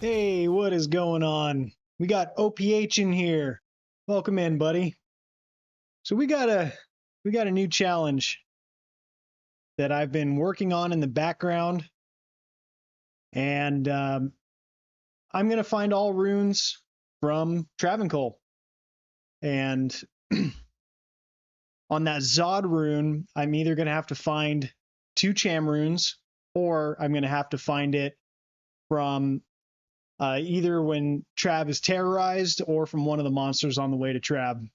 Hey, what is going on? We got OPH in here. Welcome in, buddy. So we got a new challenge that I've been working on in the background, and I'm gonna find all runes from Travincal. And on that Zod rune, I'm either gonna have to find 2 Cham runes, or I'm gonna have to find it from either when Trav is terrorized or from one of the monsters on the way to Trav.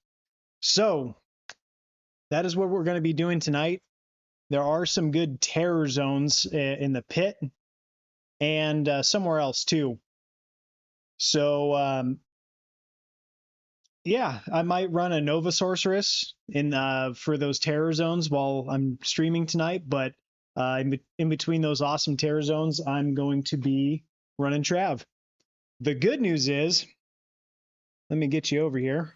So that is what we're going to be doing tonight. There are some good terror zones in the pit and somewhere else too. So yeah, I might run a Nova sorceress in for those terror zones while I'm streaming tonight. But in between those awesome terror zones, I'm going to be running Trav. The good news is, let me get you over here.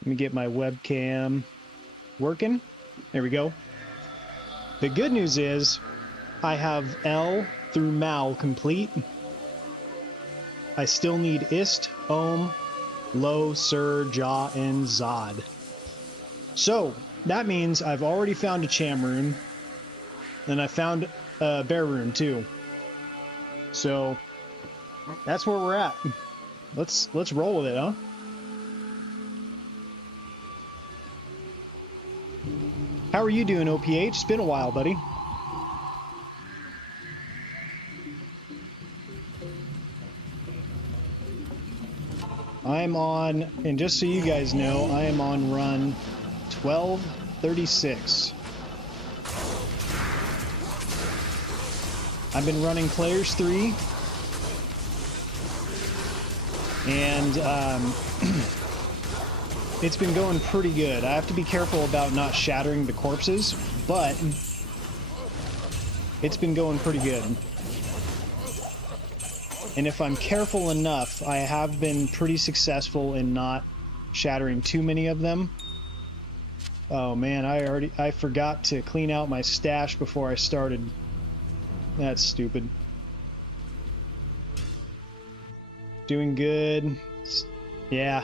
Let me get my webcam working. There we go. The good news is I have L through Mal complete. I still need Ist, Ohm, Lo, Sur, Ja, and Zod. So that means I've already found a Cham rune, and I found a Bear rune too. So that's where we're at. Let's roll with it, huh? How are you doing, OPH? It's been a while, buddy. I'm on, and just so you guys know, I am on run 1236. I've been running Players 3, and it's been going pretty good. I have to be careful about not shattering the corpses, but it's been going pretty good. And if I'm careful enough, I have been pretty successful in not shattering too many of them. Oh man, I forgot to clean out my stash before I started. That's stupid. Doing good. Yeah.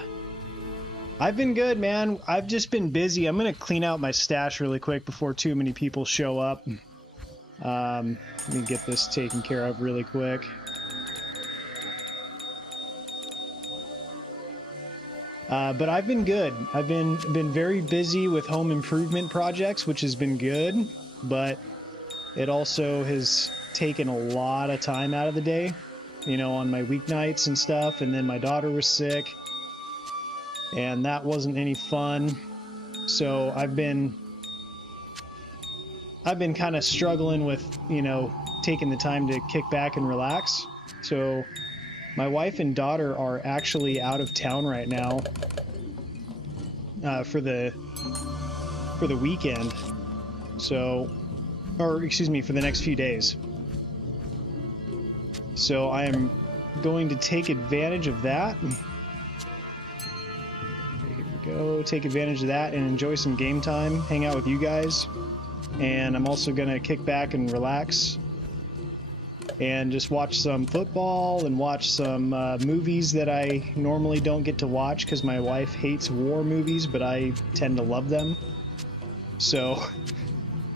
I've been good, man. I've just been busy. I'm gonna clean out my stash really quick before too many people show up. Let me get this taken care of really quick. But I've been good. I've been very busy with home improvement projects, which has been good, but it also has taken a lot of time out of the day, you know, on my weeknights and stuff. And then my daughter was sick, and that wasn't any fun. So I've been kind of struggling with, you know, taking the time to kick back and relax. So my wife and daughter are actually out of town right now for the weekend. So, or excuse me, for the next few days. So I am going to take advantage of that. Here we go. Take advantage of that and enjoy some game time, hang out with you guys. And I'm also going to kick back and relax and just watch some football and watch some movies that I normally don't get to watch because my wife hates war movies, but I tend to love them. So,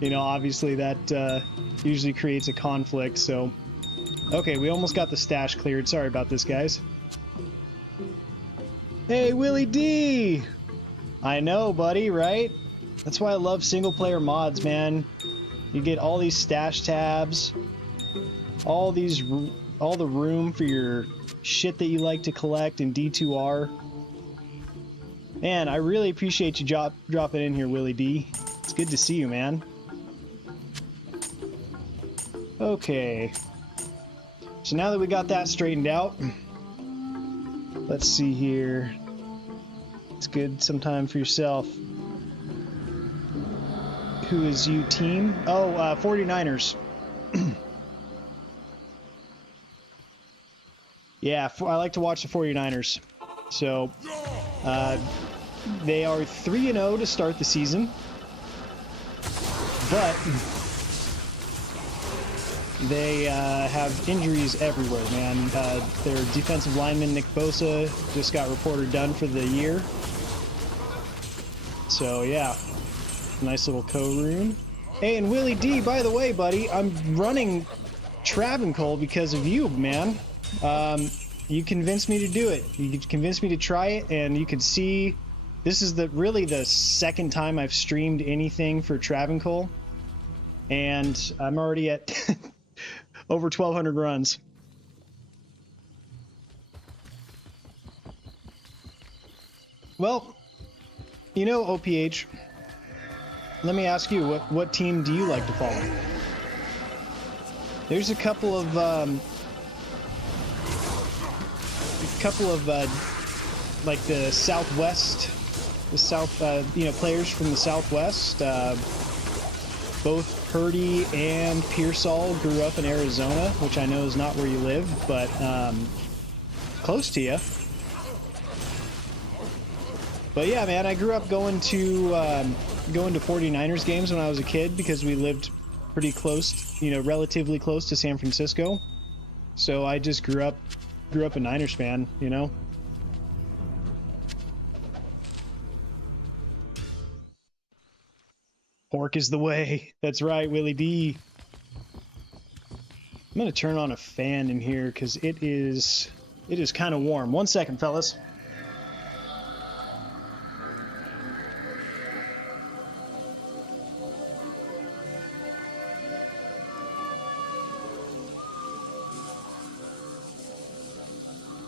you know, obviously that usually creates a conflict. So, okay, we almost got the stash cleared. Sorry about this, guys. Hey, Willie D! I know, buddy, right? That's why I love single-player mods, man. You get all these stash tabs, all the room for your shit that you like to collect in D2R. Man, I really appreciate you dropping in here, Willie D. It's good to see you, man. Okay. So now that we got that straightened out, let's see here. It's good sometime for yourself. Who is you, team? Oh, 49ers. Yeah, I like to watch the 49ers. So, they are 3-0 to start the season. But they have injuries everywhere, man. Their defensive lineman, Nick Bosa, just got reported done for the year. So, yeah. Nice little co-rune. Hey, and Willie D, by the way, buddy, I'm running Travincal because of you, man. You convinced me to do it. You convinced me to try it, and you could see this is really the second time I've streamed anything for Travincal, and I'm already at over 1,200 runs. Well, you know, OPH, let me ask you, what team do you like to follow? There's a couple of like the Southwest, you know, players from the Southwest. Both Purdy and Pearsall grew up in Arizona, which I know is not where you live, but close to you. But yeah, man, I grew up going to 49ers games when I was a kid because we lived pretty close, you know, relatively close to San Francisco. So I just grew up a Niners fan, you know. Pork is the way. That's right, Willie D. I'm gonna turn on a fan in here because it is kind of warm. 1 second, fellas.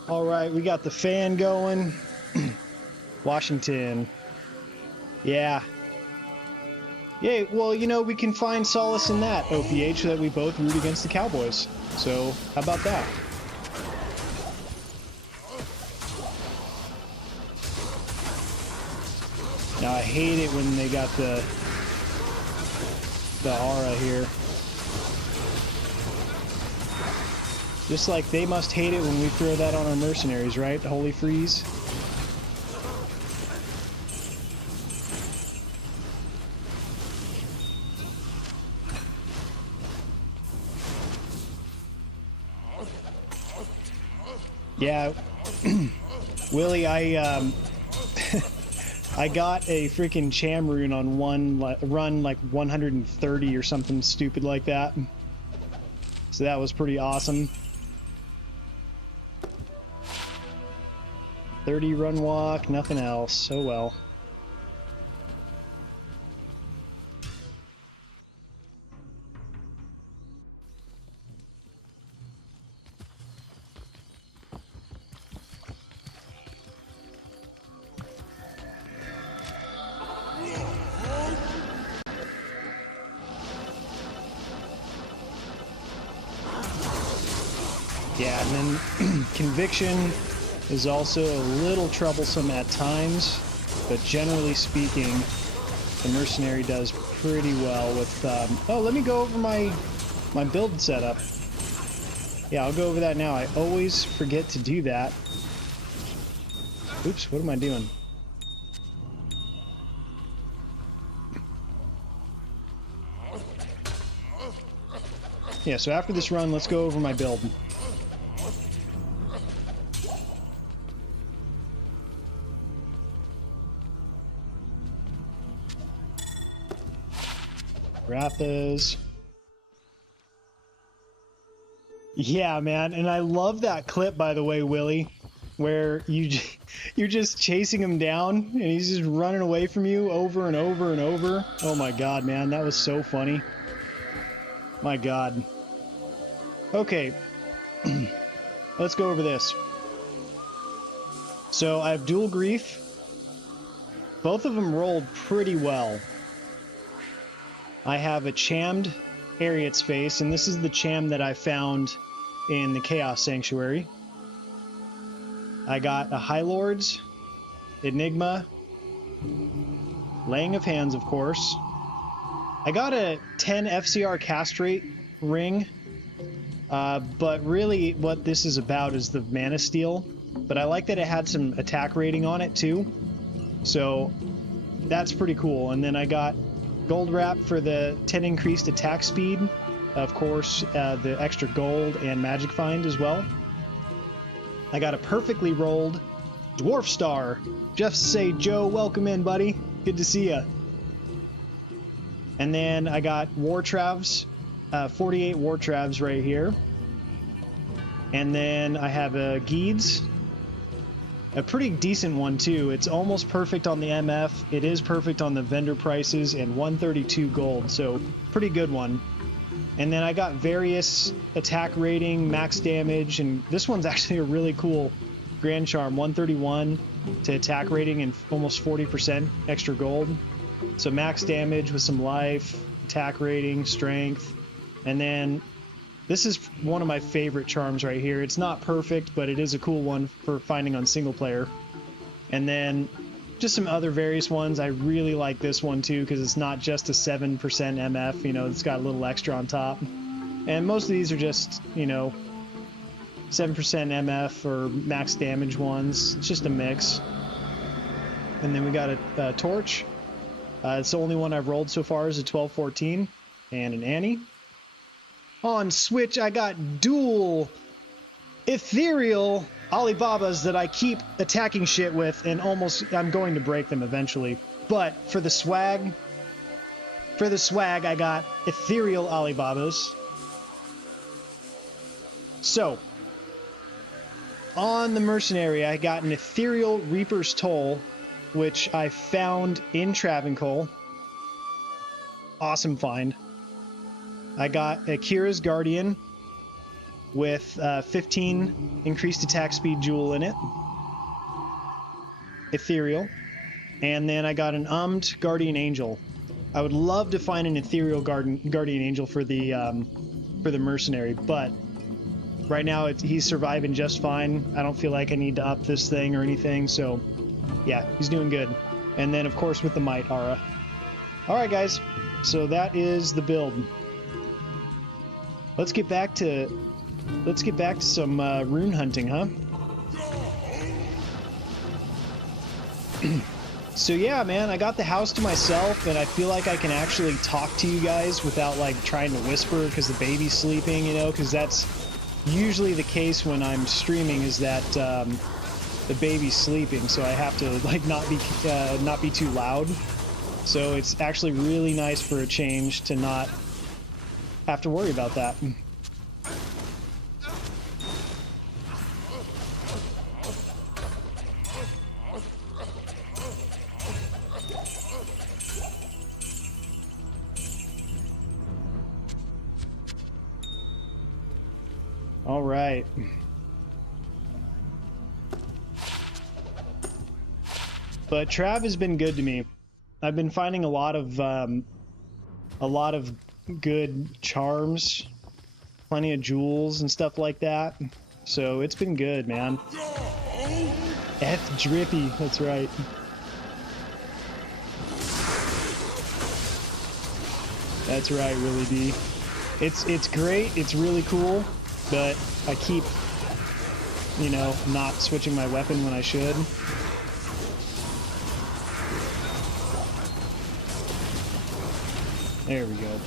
All right, we got the fan going. Washington. Yeah. Yeah, well, you know, we can find solace in that, OPH, that we both root against the Cowboys. So, how about that? Now, I hate it when they got the aura here. Just like they must hate it when we throw that on our mercenaries, right? The Holy Freeze. Yeah, Willie, I got a freaking Cham rune on run like 130 or something stupid like that. So that was pretty awesome. 30 run walk, nothing else. Oh well. Yeah, and then Conviction is also a little troublesome at times, but generally speaking, the mercenary does pretty well with... oh, let me go over my build setup. Yeah, I'll go over that now. I always forget to do that. Oops, what am I doing? Yeah, so after this run, let's go over my build. Rathas. Yeah, man, and I love that clip, by the way, Willie, where you're just chasing him down and he's just running away from you over and over and over. Oh my god, man, that was so funny. My god. Okay, let's go over this. So I have dual grief. Both of them rolled pretty well. I have a chammed Ariat's face, and this is the cham that I found in the Chaos Sanctuary. I got a High Lords, Enigma, Laying of Hands, of course. I got a 10 FCR Castrate ring, but really what this is about is the Mana Steal. But I like that it had some attack rating on it too, so that's pretty cool. And then I got Gold Wrap for the 10 increased attack speed, of course, the extra gold and magic find as well. I got a perfectly rolled Dwarf Star. Just say, Joe, welcome in, buddy. Good to see ya. And then I got War Travs, 48 War Travs right here. And then I have a Geeds, a pretty decent one too. It's almost perfect on the MF. It is perfect on the vendor prices, and 132 gold, so pretty good one. And then I got various attack rating, max damage, and this one's actually a really cool Grand Charm, 131 to attack rating and almost 40% extra gold. So max damage with some life, attack rating, strength. And then this is one of my favorite charms right here. It's not perfect, but it is a cool one for finding on single player. And then just some other various ones. I really like this one too, because it's not just a 7% MF, you know, it's got a little extra on top. And most of these are just, you know, 7% MF or max damage ones. It's just a mix. And then we got a torch. It's the only one I've rolled so far is a 1214 and an Annie. On Switch, I got dual ethereal Alibabas that I keep attacking shit with, and I'm going to break them eventually. But for the swag, I got ethereal Alibabas. So, on the mercenary, I got an ethereal Reaper's Toll, which I found in Travincal. Awesome find. I got Akira's Guardian with 15 increased attack speed jewel in it. Ethereal. And then I got an Guardian Angel. I would love to find an ethereal Guardian Angel for the mercenary, but right now he's surviving just fine. I don't feel like I need to up this thing or anything, so yeah, he's doing good. And then of course with the Might Aura. Alright guys, so that is the build. Let's get back to some rune hunting, huh? So yeah, man, I got the house to myself, and I feel like I can actually talk to you guys without like trying to whisper because the baby's sleeping, you know, because that's usually the case when I'm streaming, is that the baby's sleeping, so I have to like not be too loud. So it's actually really nice for a change to not have to worry about that. All right. But Trav has been good to me. I've been finding a lot of good charms, plenty of jewels and stuff like that. So it's been good, man. F Drippy, that's right. That's right, Willie D. It's great, it's really cool, but I keep, you know, not switching my weapon when I should. There we go.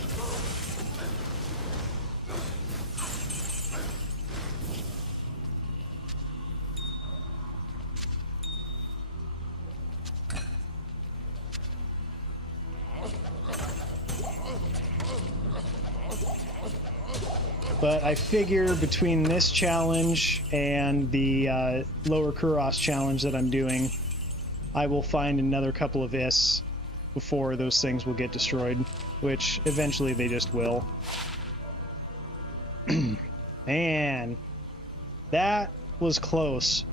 But I figure between this challenge and the Lower Kuros challenge that I'm doing, I will find another couple of Is before those things will get destroyed, which eventually they just will. Man, that was close.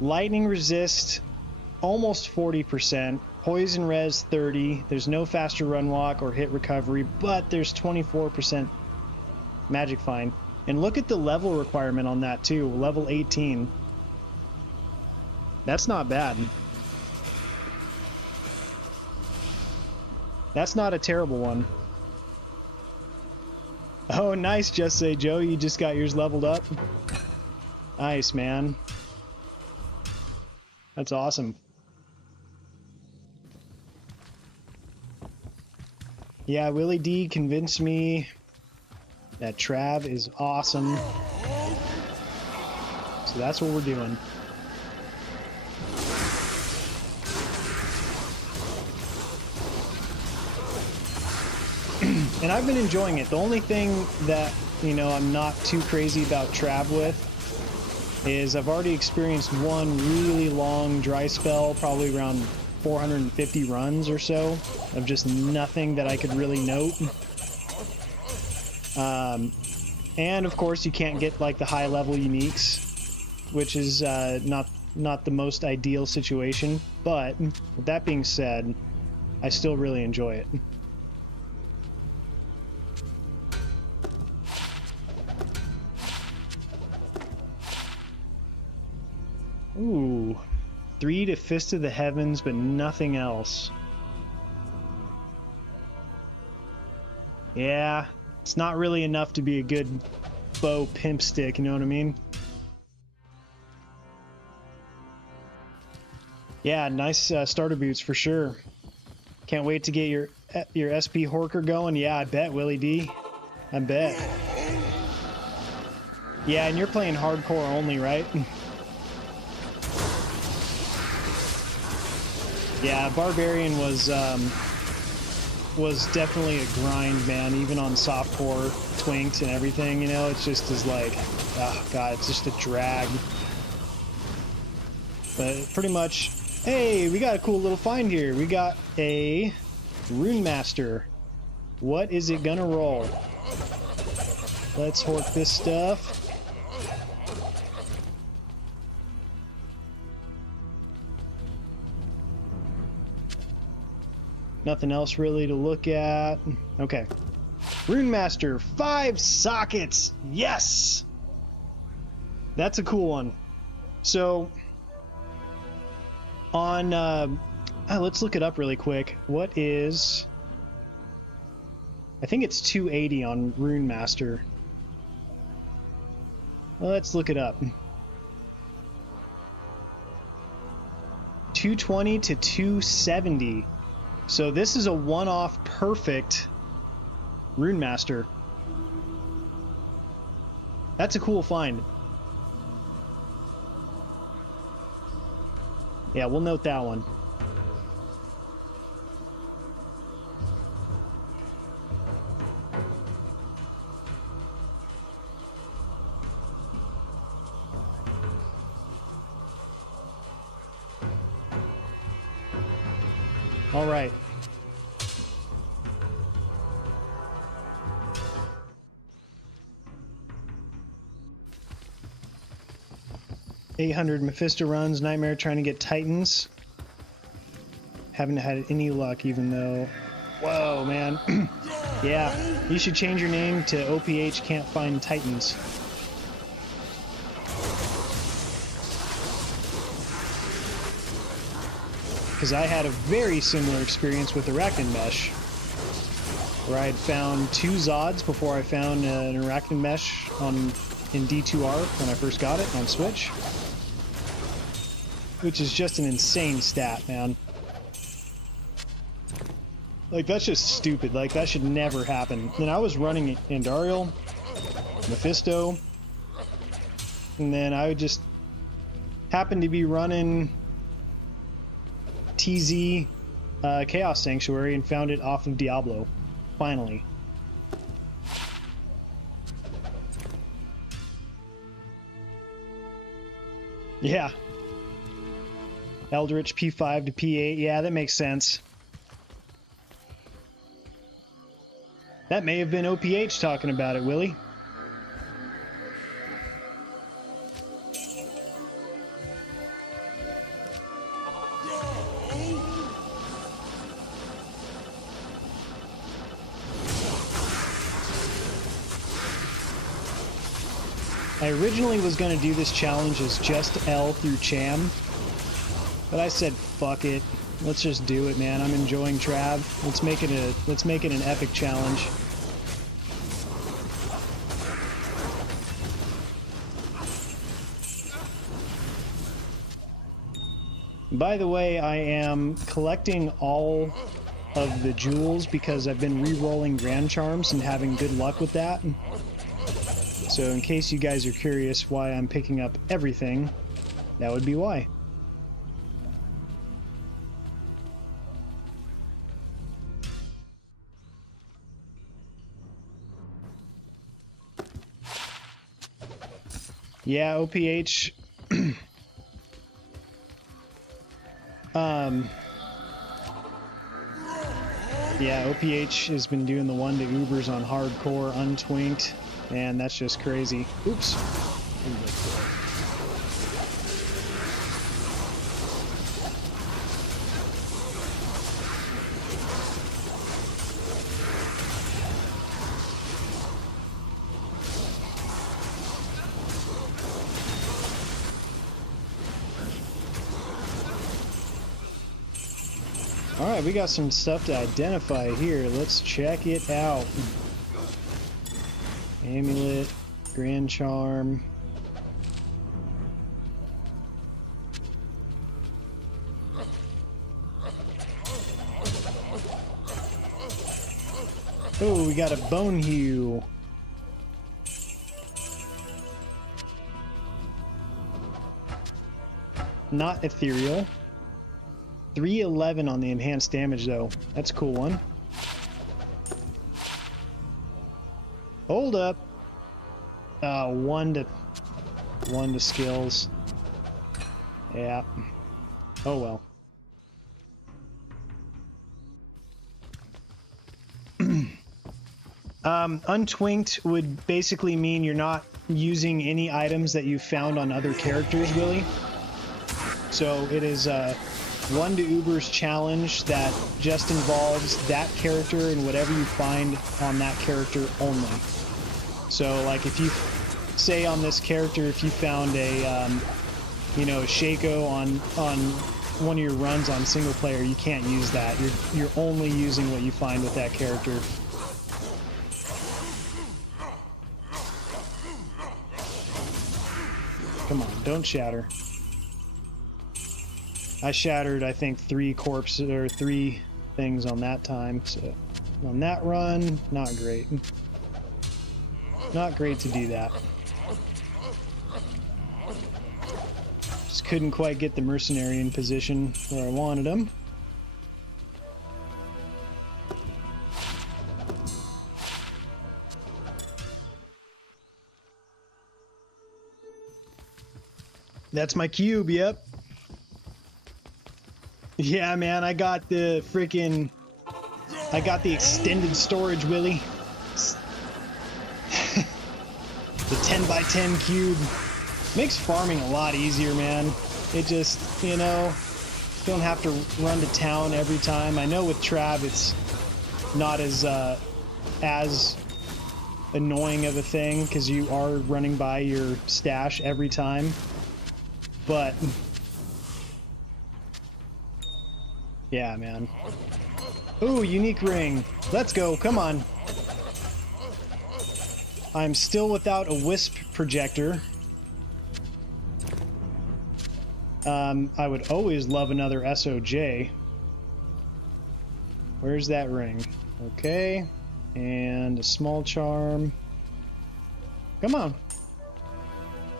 Lightning resist, almost 40%. Poison res, 30. There's no faster run walk or hit recovery, but there's 24% magic find. And look at the level requirement on that too, level 18. That's not bad. That's not a terrible one. Oh, nice, Just Say Joe. You just got yours leveled up. Nice, man. That's awesome. Yeah, Willie D convinced me that Trav is awesome. So that's what we're doing. And I've been enjoying it. The only thing that, you know, I'm not too crazy about Trav with is I've already experienced one really long dry spell, probably around 450 runs or so, of just nothing that I could really note. And of course you can't get like the high level uniques, which is not the most ideal situation, but with that being said, I still really enjoy it. Ooh, 3 to Fist of the Heavens, but nothing else. Yeah, it's not really enough to be a good bow pimp stick, you know what I mean? Yeah, nice starter boots for sure. Can't wait to get your SP Horker going. Yeah, I bet, Willie D. I bet. Yeah, and you're playing hardcore only, right? Yeah, Barbarian was definitely a grind, man. Even on softcore twinks and everything, you know, it's just is like, oh god, it's just a drag. But pretty much, hey, we got a cool little find here. We got a Rune Master. What is it gonna roll? Let's hork this stuff. Nothing else really to look at. Okay. Rune Master, 5 sockets. Yes! That's a cool one. So, on, let's look it up really quick. What is... I think it's 280 on Rune Master. Well, let's look it up. 220 to 270. So this is a one-off perfect Rune Master. That's a cool find. Yeah, we'll note that one. All right. $800 Mephisto runs, Nightmare trying to get Titans. Haven't had any luck, even though... Whoa, man. Yeah, you should change your name to OPH Can't Find Titans. Because I had a very similar experience with Arachnid Mesh, where I had found 2 Zods before I found an Arachnid Mesh in D2R when I first got it on Switch. Which is just an insane stat, man. Like, that's just stupid. Like, that should never happen. And I was running Andariel, Mephisto, and then I would just happen to be running TZ Chaos Sanctuary and found it off of Diablo. Finally. Yeah. Eldritch P5 to P8. Yeah, that makes sense. That may have been OPH talking about it, Willie. I originally was going to do this challenge as just L through Cham, but I said fuck it. Let's just do it, man. I'm enjoying Trav. Let's make it an epic challenge. By the way, I am collecting all of the jewels because I've been re-rolling Grand Charms and having good luck with that. So in case you guys are curious why I'm picking up everything, that would be why. Yeah, OPH. Yeah, OPH has been doing the 1 to Ubers on hardcore untwinked, and that's just crazy. Oops. Alright, we got some stuff to identify here. Let's check it out. Amulet, Grand Charm. Oh, we got a Bone Hue. Not ethereal. 311 on the enhanced damage though. That's a cool one. Hold up. 1 to skills. Yeah. Oh well. Untwinked would basically mean you're not using any items that you found on other characters, really. So it is 1 to Uber's challenge that just involves that character and whatever you find on that character only. So like if you say on this character, if you found a you know, Shaco on one of your runs on single player, you can't use that. You're only using what you find with that character. Come on, don't shatter. I shattered, I think, 3 corpses or 3 things on that time. So on that run, not great. Not great to do that. Just couldn't quite get the mercenary in position where I wanted him. That's my cube, yep. Yeah, man, I got the extended storage, Willie. The 10x10 cube makes farming a lot easier, man. It just, you know, you don't have to run to town every time. I know with Trav it's not as annoying of a thing because you are running by your stash every time, but yeah, man. Ooh, unique ring. Let's go. Come on. I'm still without a wisp projector. I would always love another SOJ. Where's that ring? Okay. And a small charm. Come on.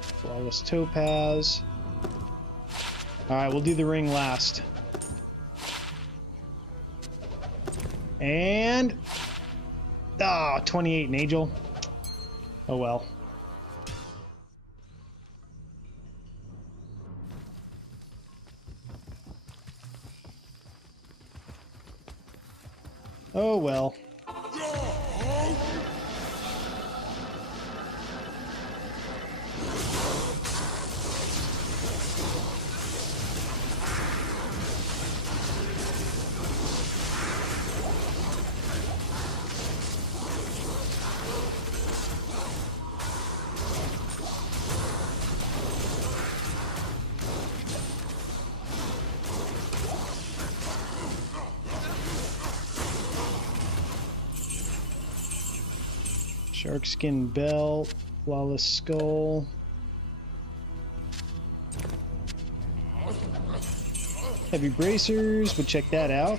Flawless topaz. Alright, we'll do the ring last. And 28 Nagel. Oh well. Oh well. Sharkskin belt, flawless skull. Heavy bracers, we'll check that out.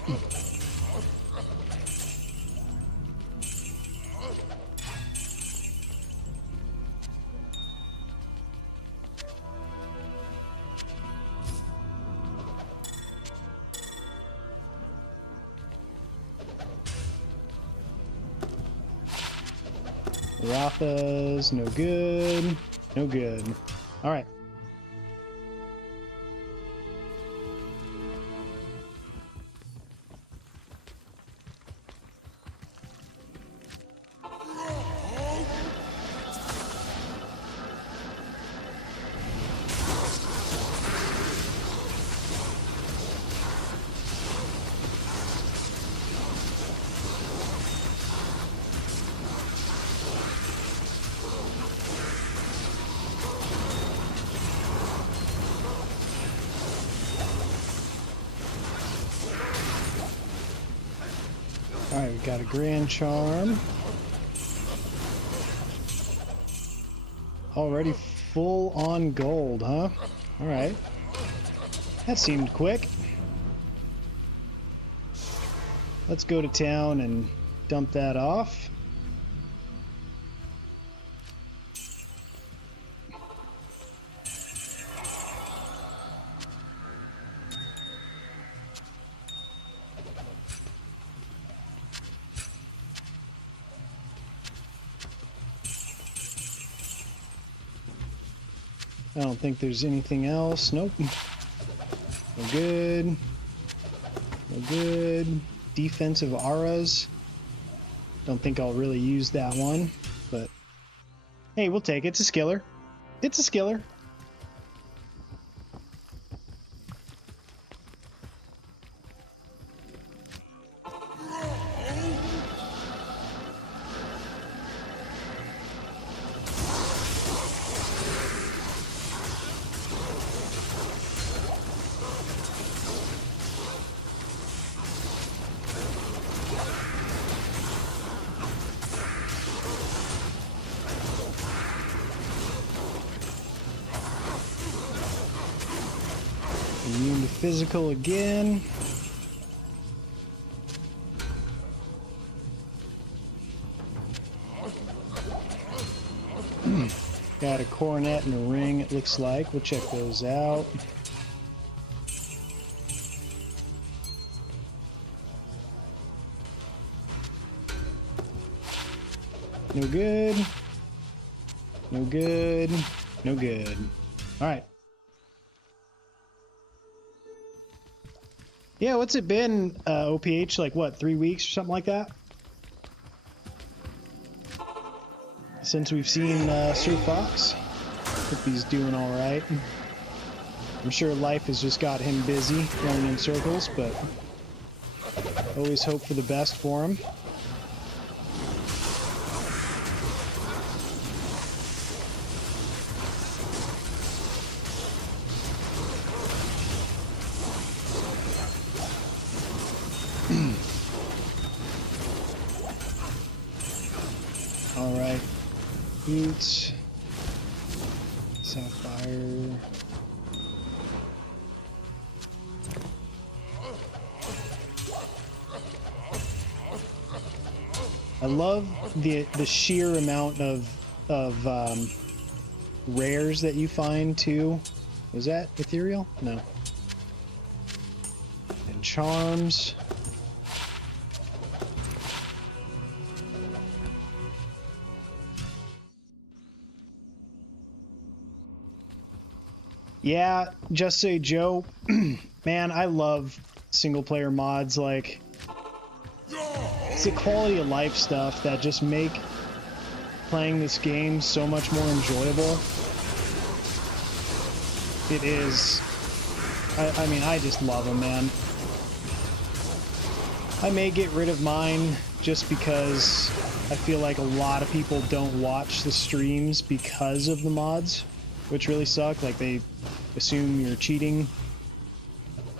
Rathas, no good. No good. Alright. Alright, we got a Grand Charm. Already full on gold, huh? Alright. That seemed quick. Let's go to town and dump that off. I don't think there's anything else. Nope. No good. No good. Defensive auras. Don't think I'll really use that one, but hey, we'll take it. It's a skiller. It's a skiller. Immune to physical again. Got a coronet and a ring, it looks like. We'll check those out. No good. No good. No good. Alright. Yeah, what's it been, OPH? Like, what, 3 weeks or something like that? Since we've seen Sir Fox. Hope he's doing alright. I'm sure life has just got him busy running in circles, but always hope for the best for him. Alright. Boots. Sapphire. I love the sheer amount of rares that you find too. Was that ethereal? No. And charms. Yeah, Just Say Joe, man, I love single player mods. Like, it's the quality of life stuff that just make playing this game so much more enjoyable. It is, I mean, I just love them, man. I may get rid of mine just because I feel like a lot of people don't watch the streams because of the mods, which really suck. Like, they assume you're cheating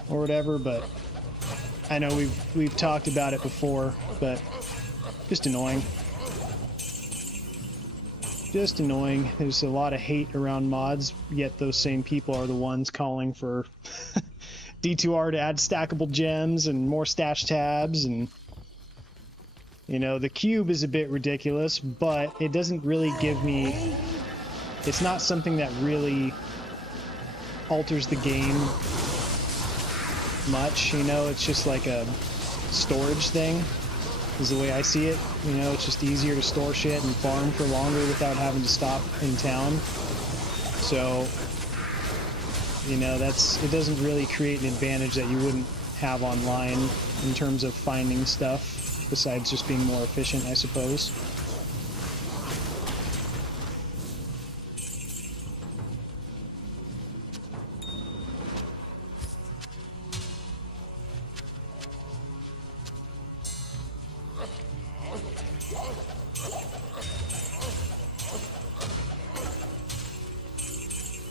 or whatever, but I know we've talked about it before, but just annoying. Just annoying. There's a lot of hate around mods, yet those same people are the ones calling for D2R to add stackable gems and more stash tabs, and you know, the cube is a bit ridiculous, but it doesn't really give me, it's not something that really alters the game much, you know. It's just like a storage thing is the way I see it. You know, it's just easier to store shit and farm for longer without having to stop in town. So, you know, it doesn't really create an advantage that you wouldn't have online in terms of finding stuff, besides just being more efficient, I suppose.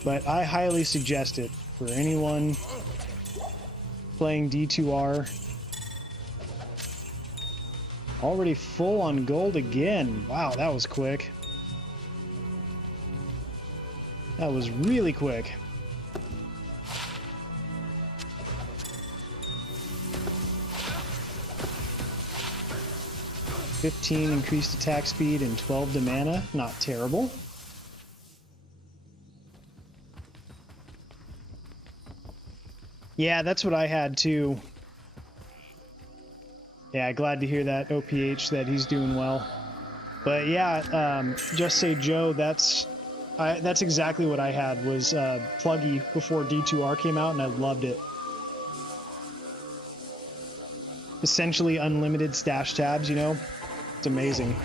But I highly suggest it for anyone playing D2R. Already full on gold again. Wow, that was quick. That was really quick. $15 increased attack speed and 12 to mana. Not terrible. Yeah, that's what I had too. Yeah, glad to hear that, OPH, that he's doing well. But yeah, Just Say Joe, that's exactly what I had, was Pluggy before D2R came out, and I loved it. Essentially unlimited stash tabs, you know? It's amazing.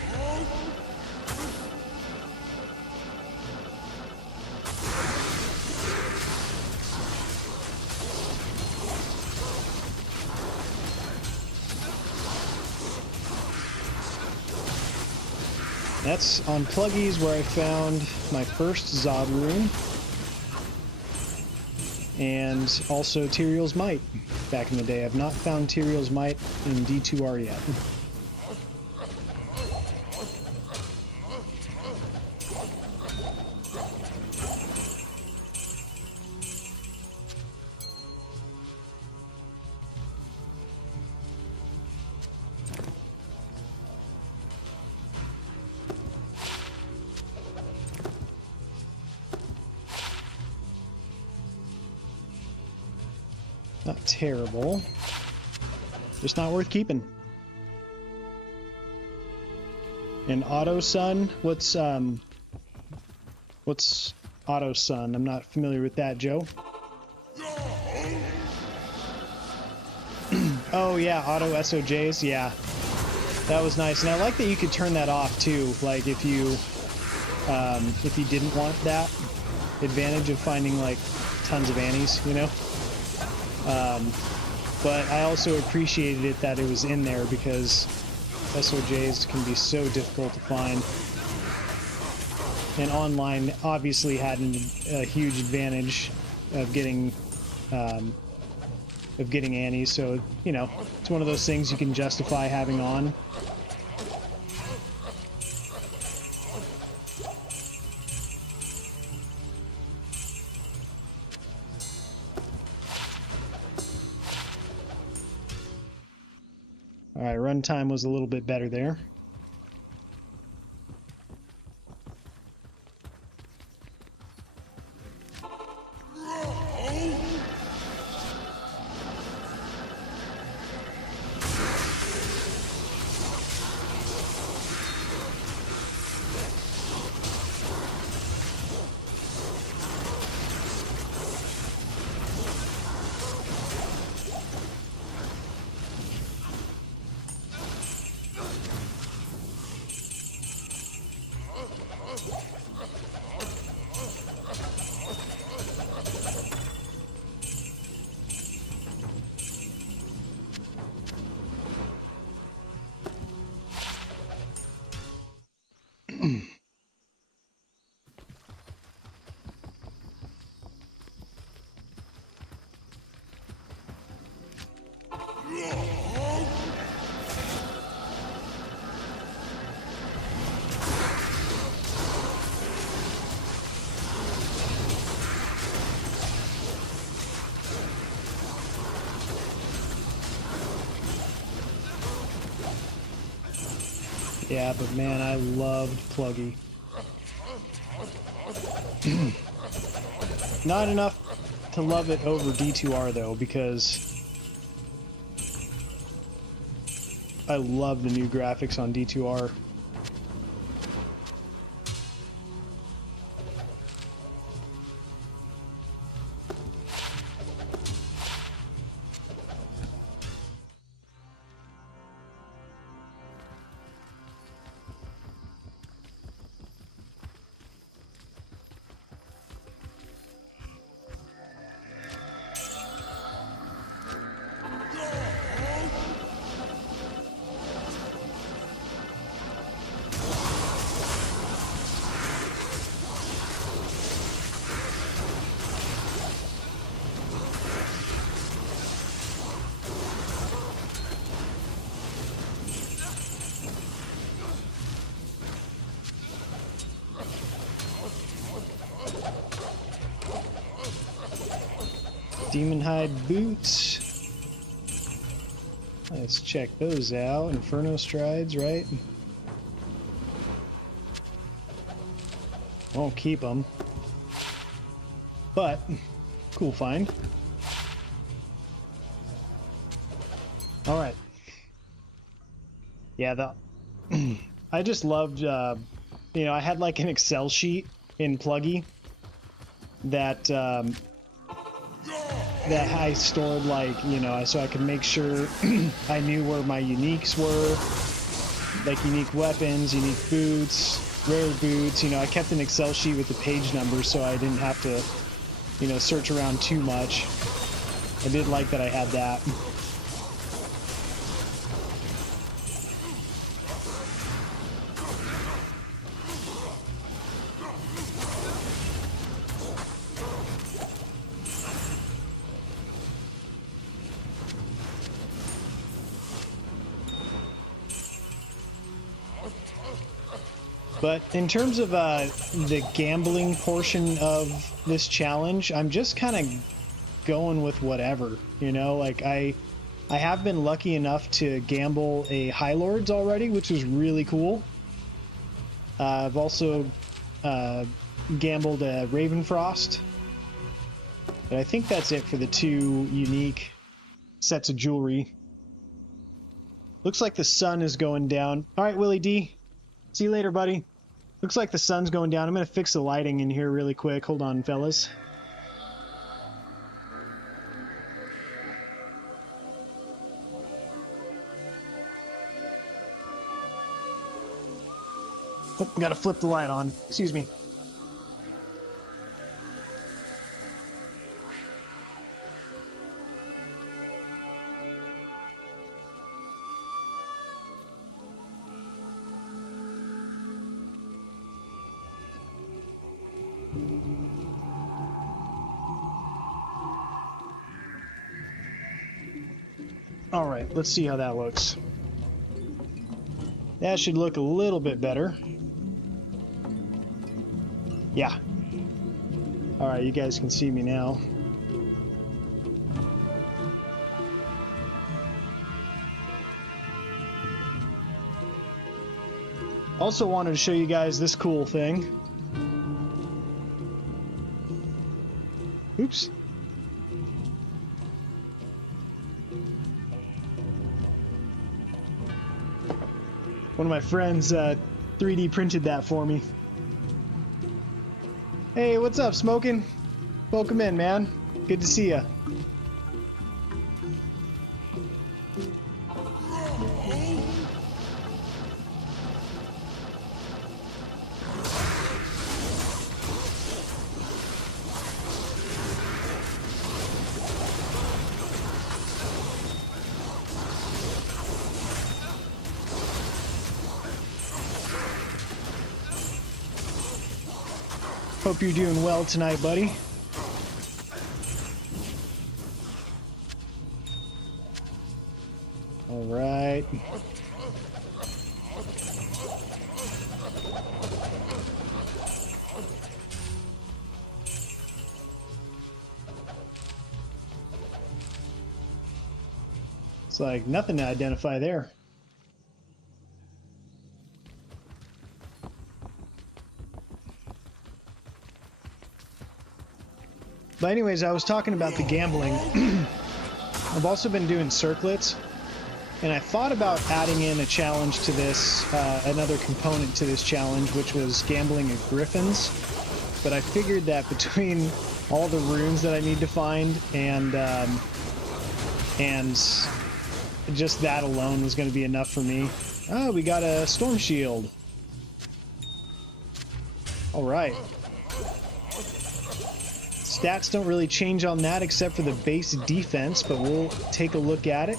That's on Pluggies where I found my first Zod rune. And also Tyrael's Might back in the day. I've not found Tyrael's Might in D2R yet. Not terrible. Just not worth keeping. And Auto Sun, what's Auto Sun? I'm not familiar with that, Joe. Oh yeah, Auto SOJs, yeah. That was nice. And I like that you could turn that off too, like if you didn't want that advantage of finding like tons of Annies, you know? But I also appreciated it that it was in there, because SOJs can be so difficult to find. And online obviously had a huge advantage of getting Annies, so, you know, it's one of those things you can justify having on. Alright, runtime was a little bit better there. Yeah, but man, I loved Pluggy. Not enough to love it over D2R though, because I love the new graphics on D2R. Demon hide boots. Let's check those out. Inferno strides, right? Won't keep them. But, cool find. Alright. Yeah, I just loved, you know, I had like an Excel sheet in Pluggy that, that I stored, like, you know, so I could make sure I knew where my uniques were, like unique weapons, unique boots, rare boots. You know, I kept an Excel sheet with the page numbers so I didn't have to, you know, search around too much. I did like that I had that. But in terms of the gambling portion of this challenge, I'm just kind of going with whatever, you know. Like I have been lucky enough to gamble a High Lords already, which was really cool. I've also gambled a Ravenfrost, but I think that's it for the two unique sets of jewelry. Looks like the sun is going down. All right, Willie D. See you later, buddy. Looks like the sun's going down. I'm going to fix the lighting in here really quick. Hold on, fellas. Oh, got to flip the light on. Excuse me. All right, let's see how that looks. That should look a little bit better. Yeah. All right, you guys can see me now. Also wanted to show you guys this cool thing. Oops. One of my friends 3D printed that for me. Hey, what's up, Smoking? Welcome in, man. Good to see ya. Hope you're doing well tonight, buddy. All right. It's like nothing to identify there. But anyways, I was talking about the gambling. I've also been doing circlets. And I thought about adding in a challenge to this, another component to this challenge, which was gambling at griffins. But I figured that between all the runes that I need to find and just that alone was going to be enough for me. Oh, we got a storm shield. All right. Stats don't really change on that except for the base defense, but we'll take a look at it.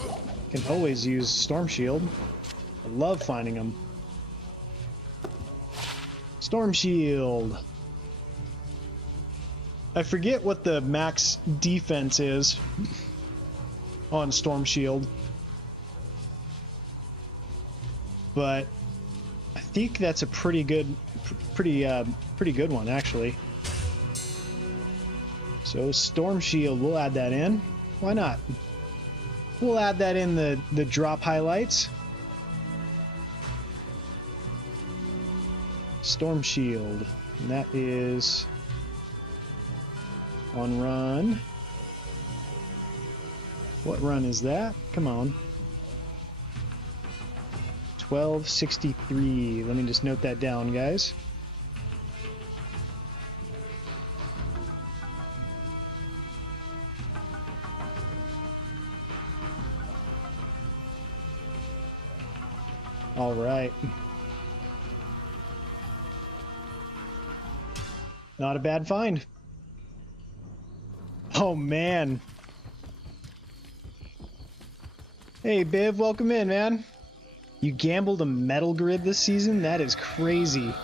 Can always use Storm Shield. I love finding them. Storm Shield. I forget what the max defense is on Storm Shield, but I think that's a pretty good one actually. So Storm Shield, we'll add that in. Why not? We'll add that in the drop highlights. Storm Shield, and that is on run. What run is that? Come on. 1263. Let me just note that down, guys. All right. Not a bad find. Oh, man. Hey, Biv, welcome in, man. You gambled a metal grid this season? That is crazy.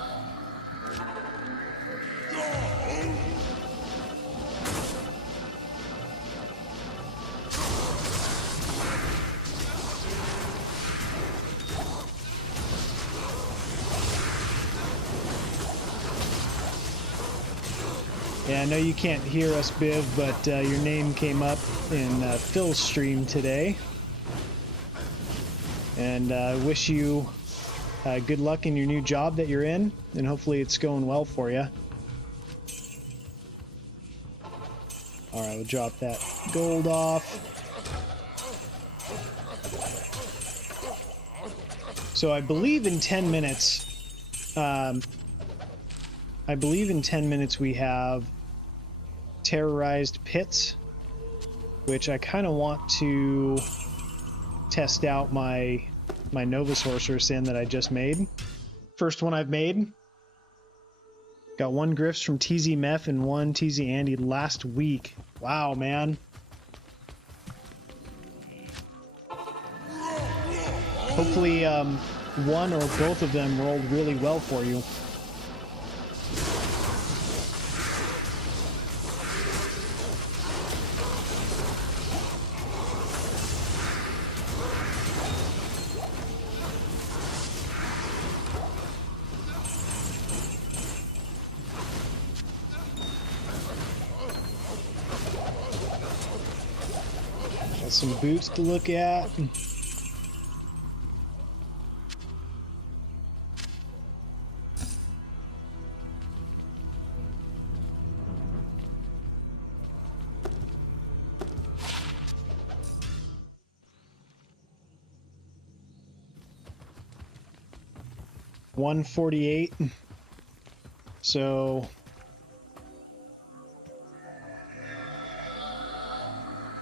Yeah, I know you can't hear us, Biv, but your name came up in Phil's stream today. And I wish you good luck in your new job that you're in, and hopefully it's going well for you. Alright, we'll drop that gold off. So I believe in 10 minutes, we have Terrorized Pits, which I kind of want to test out my Nova Sorceress in that I just made. First one I've made. Got 1 Grifts from TZ Meth and 1 TZ Andy last week. Wow, man. Hopefully one or both of them rolled really well for you. Got some boots to look at. $148. So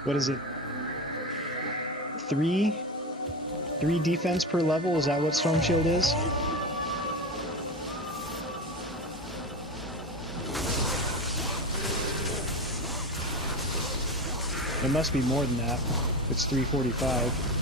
what is it? 3 defense per level? Is that what Storm Shield is? It must be more than that. It's 345.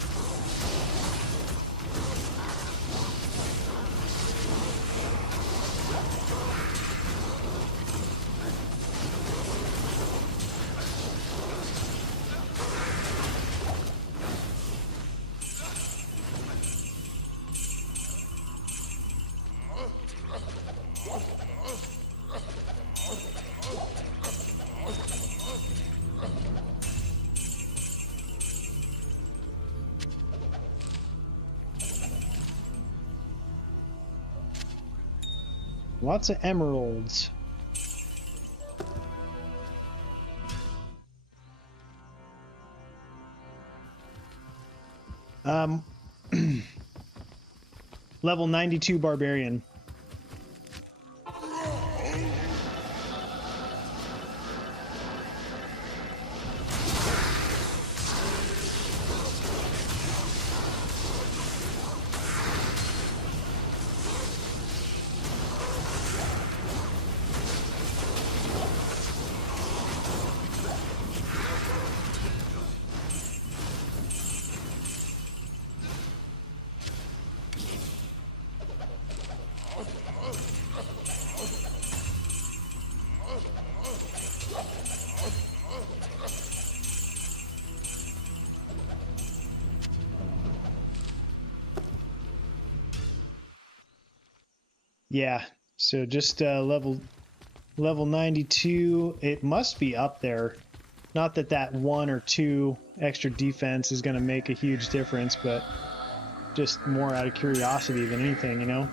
Lots of emeralds. Um, level 92 barbarian. Yeah, so just level 92. It must be up there. Not that that 1 or 2 extra defense is going to make a huge difference, but just more out of curiosity than anything, you know?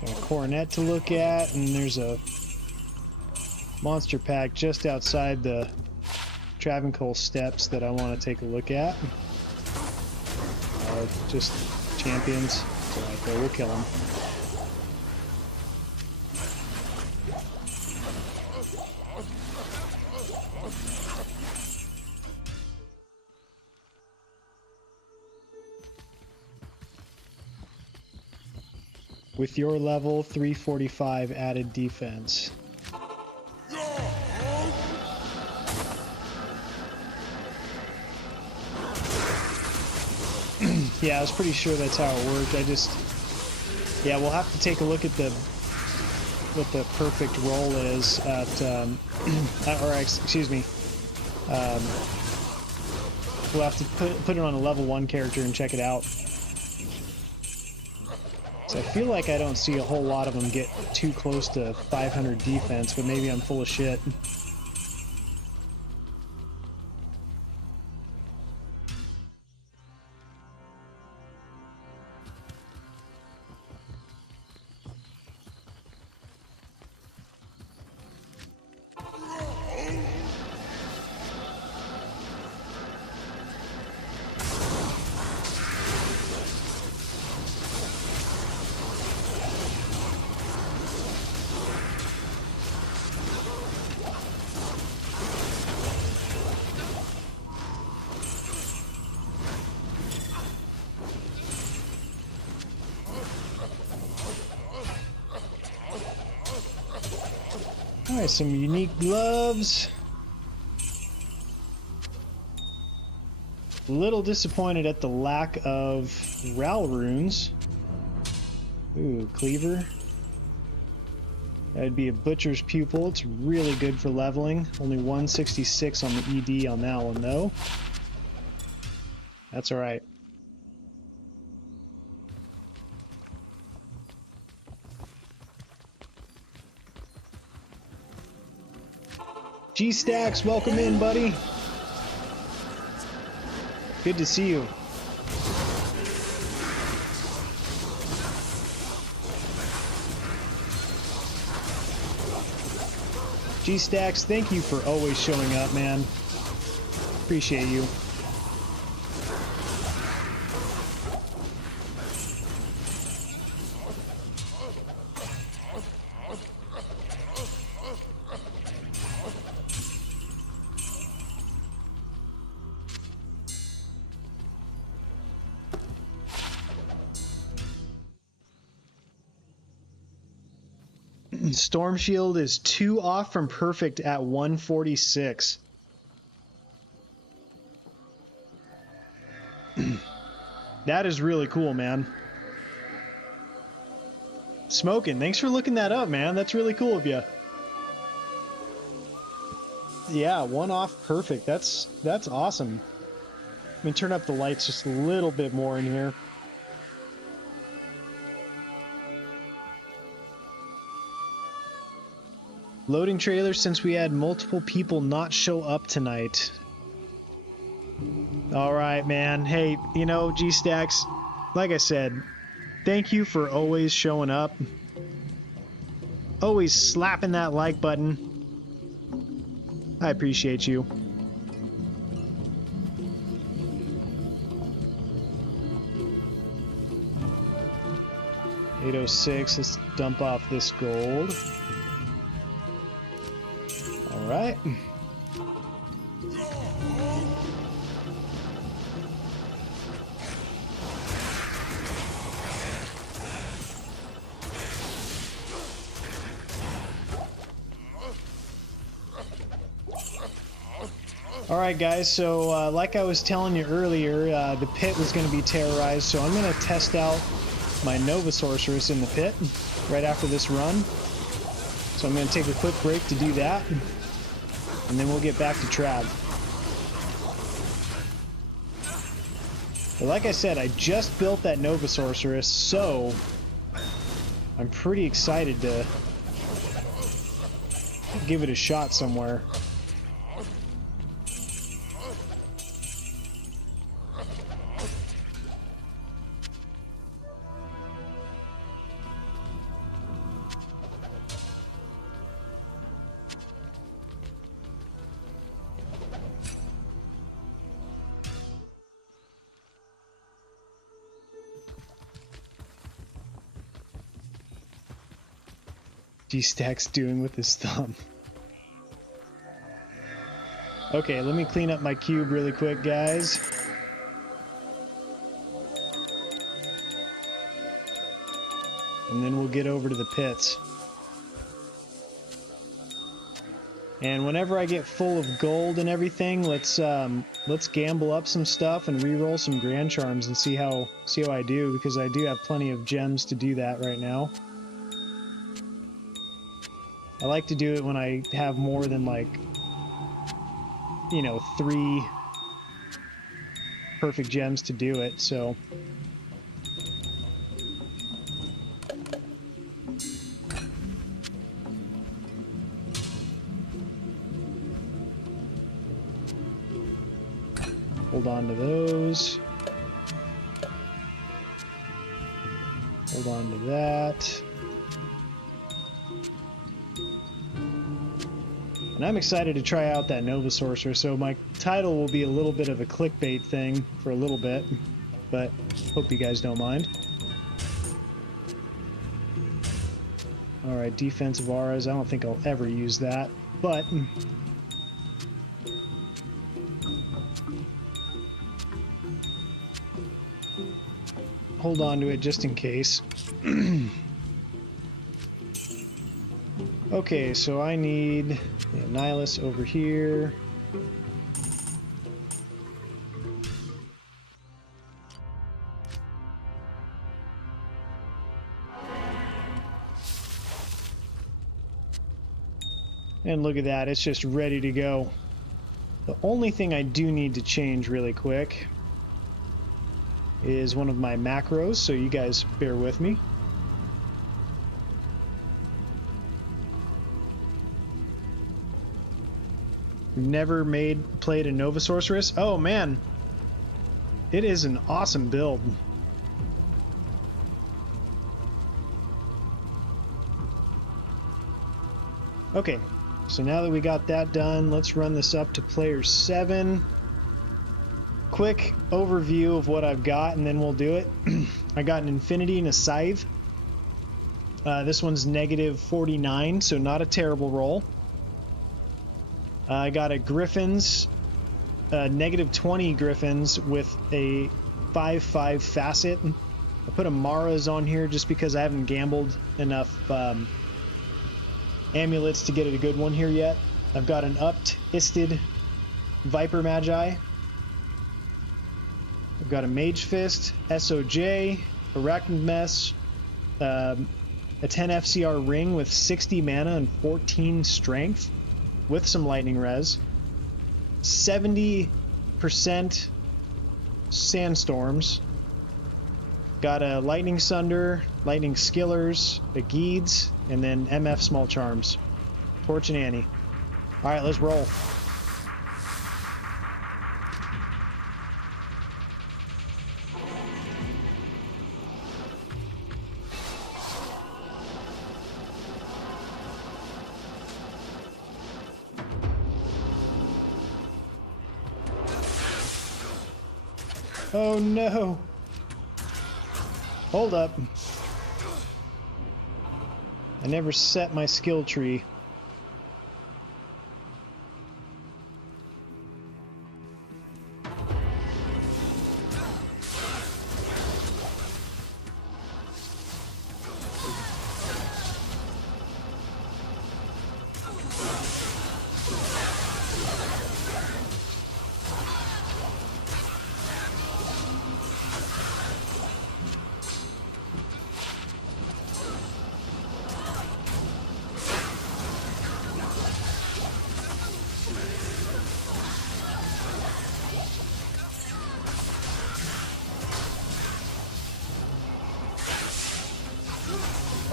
Got a coronet to look at, and there's a monster pack just outside the Travincal steps that I want to take a look at. Just champions. So okay, we'll kill them. With your level, 345 added defense. Yeah, I was pretty sure that's how it worked. Yeah, we'll have to take a look at what the perfect roll is at, excuse me. We'll have to put it on a level 1 character and check it out. So I feel like I don't see a whole lot of them get too close to 500 defense, but maybe I'm full of shit. Alright, some unique gloves. A little disappointed at the lack of Ral runes. Ooh, cleaver. That'd be a butcher's pupil. It's really good for leveling. Only 166 on the ED on that one though. That's alright. G-Stacks, welcome in, buddy. Good to see you. G-Stacks, thank you for always showing up, man. Appreciate you. Storm Shield is 2 off from perfect at 146. That is really cool, man. Smoking, thanks for looking that up, man. That's really cool of you. Yeah, 1 off perfect. That's awesome. Let me turn up the lights just a little bit more in here. Loading trailer since we had multiple people not show up tonight. Alright, man. Hey, you know, G-Stacks, like I said, thank you for always showing up. Always slapping that like button. I appreciate you. $806, let's dump off this gold. Alright. Alright guys, so like I was telling you earlier, the pit was going to be terrorized, so I'm going to test out my Nova Sorceress in the pit right after this run. So I'm going to take a quick break to do that, and then we'll get back to Trav. But like I said, I just built that Nova Sorceress, so I'm pretty excited to give it a shot somewhere. G-Stack's doing with his thumb. Okay, let me clean up my cube really quick, guys. And then we'll get over to the pits. And whenever I get full of gold and everything, let's gamble up some stuff and re-roll some grand charms and see how I do, because I do have plenty of gems to do that right now. I like to do it when I have more than, like, you know, 3 perfect gems to do it, so. Hold on to those. Hold on to that. And I'm excited to try out that Nova Sorcerer, so my title will be a little bit of a clickbait thing for a little bit, but hope you guys don't mind. Alright, defensive auras, I don't think I'll ever use that, but hold on to it just in case. Okay, so I need Nihilus over here. And look at that, it's just ready to go. The only thing I do need to change really quick is one of my macros, so you guys bear with me. Never played a Nova Sorceress. Oh man, it is an awesome build. Okay, so now that we got that done, let's run this up to player 7. Quick overview of what I've got, and then we'll do it. I got an Infinity and a Scythe. This one's negative 49, so not a terrible roll. I got a Griffins, negative 20 Griffins with a 5/5 facet. I put a Mara's on here just because I haven't gambled enough amulets to get it a good one here yet. I've got an upped Isted Viper Magi. I've got a Mage Fist, SOJ, Arachnid Mess, a 10 FCR ring with 60 mana and 14 strength with some lightning res, 70% sandstorms, got a lightning sunder, lightning skillers, a Geeds, and then MF small charms. Torch and Annie. All right, let's roll. Oh no! Hold up. I never set my skill tree.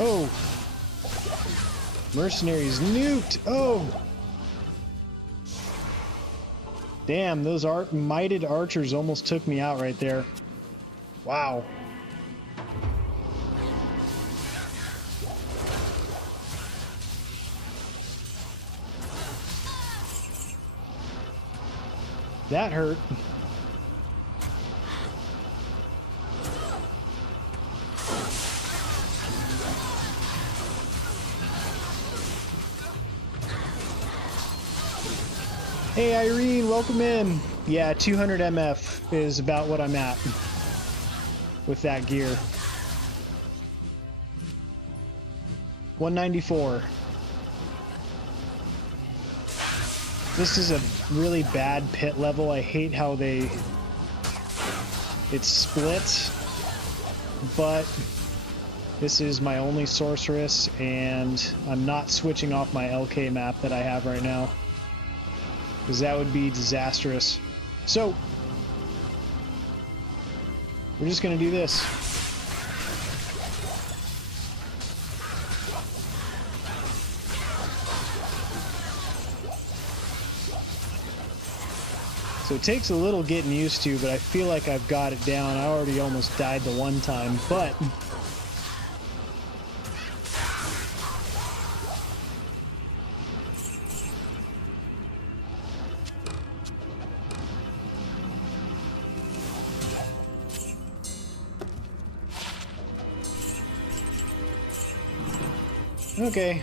Oh! Mercenaries nuked! Oh! Damn, those mighted archers almost took me out right there. Wow. That hurt. Hey Irene, welcome in. Yeah, 200 MF is about what I'm at with that gear. 194. This is a really bad pit level. I hate how it splits, but this is my only sorceress and I'm not switching off my LK map that I have right now, because that would be disastrous. So we're just gonna do this. So it takes a little getting used to, but I feel like I've got it down. I already almost died the one time, but okay.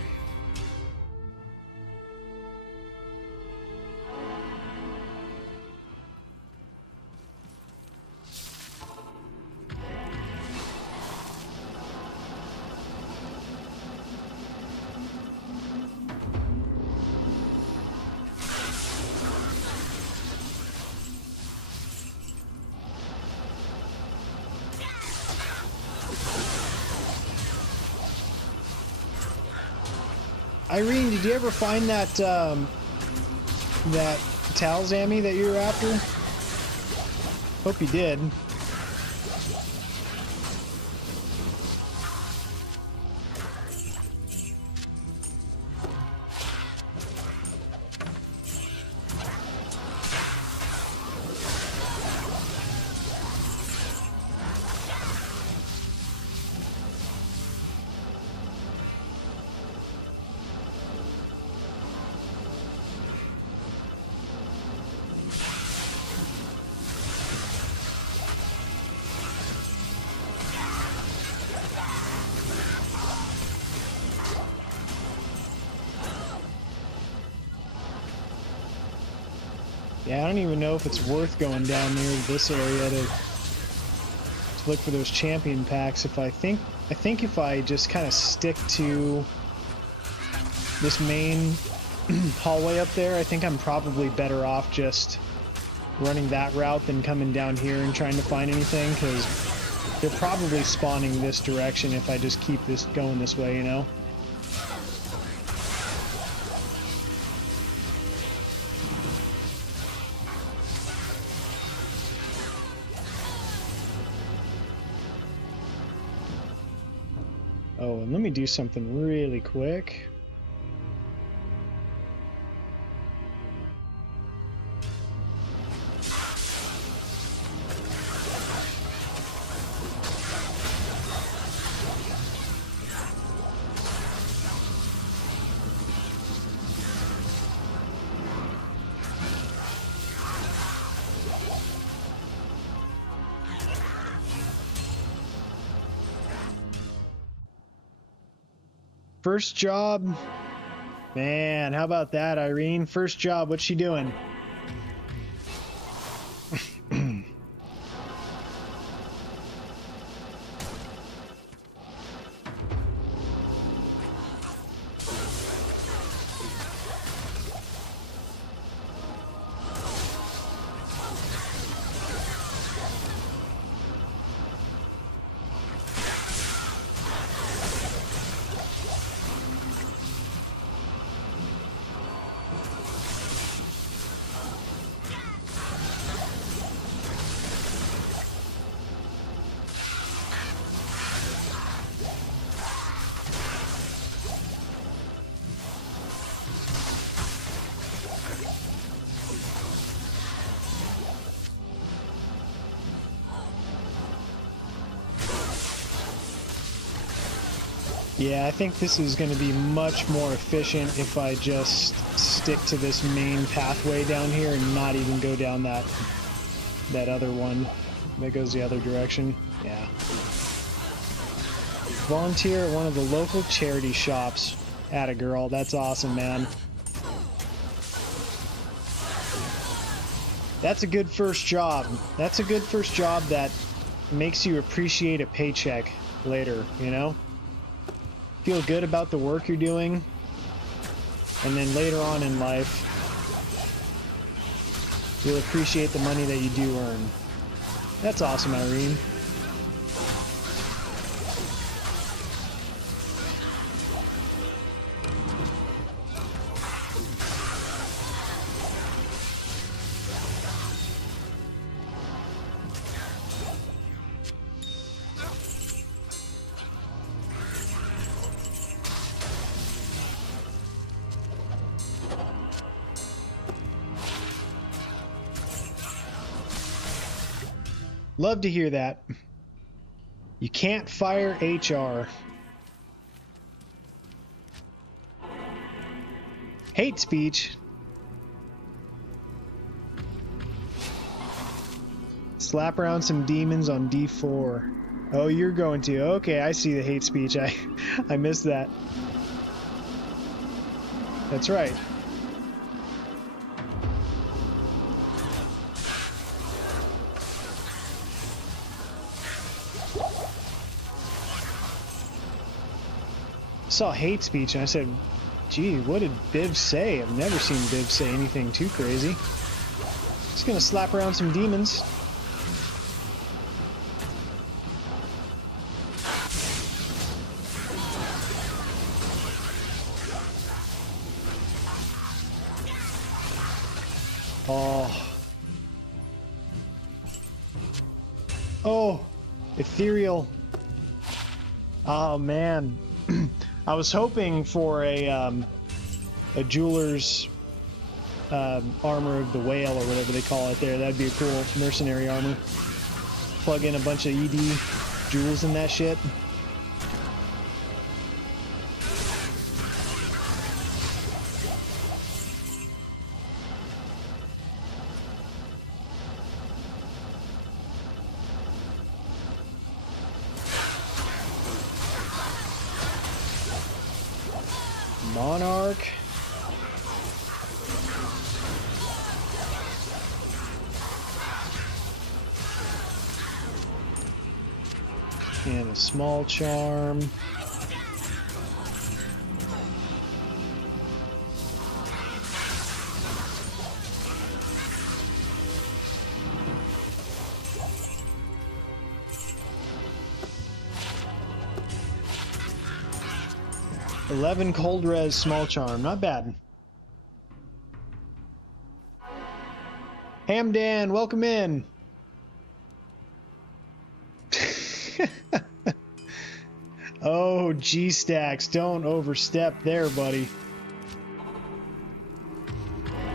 Irene, did you ever find that that Talzami that you were after? Hope you did. Yeah, I don't even know if it's worth going down near this area to look for those champion packs. I think if I just kind of stick to this main hallway up there, I think I'm probably better off just running that route than coming down here and trying to find anything, because they're probably spawning this direction if I just keep this going this way, you know? Oh, and let me do something really quick. First job. Man, how about that, Irene? First job, what's she doing? Yeah, I think this is going to be much more efficient if I just stick to this main pathway down here and not even go down that other one that goes the other direction. Yeah. Volunteer at one of the local charity shops. Atta girl, that's awesome, man. That's a good first job. That's a good first job that makes you appreciate a paycheck later, you know? Feel good about the work you're doing, and then later on in life you'll appreciate the money that you do earn. That's awesome, Irene. Love to hear that. You can't fire HR. Hate speech. Slap around some demons on D4. Oh, you're going to. Okay, I see the hate speech. I missed that. That's right. Saw hate speech and I said, gee, what did Biv say? I've never seen Biv say anything too crazy. Just gonna slap around some demons. Oh. Oh, ethereal. Oh man. I was hoping for a jeweler's armor of the whale or whatever they call it there. That'd be a cool mercenary armor. Plug in a bunch of ED jewels in that shit. Monarch. And a small charm. $11 cold res small charm, not bad. Hamdan, welcome in. Oh, G-Stacks, don't overstep there, buddy.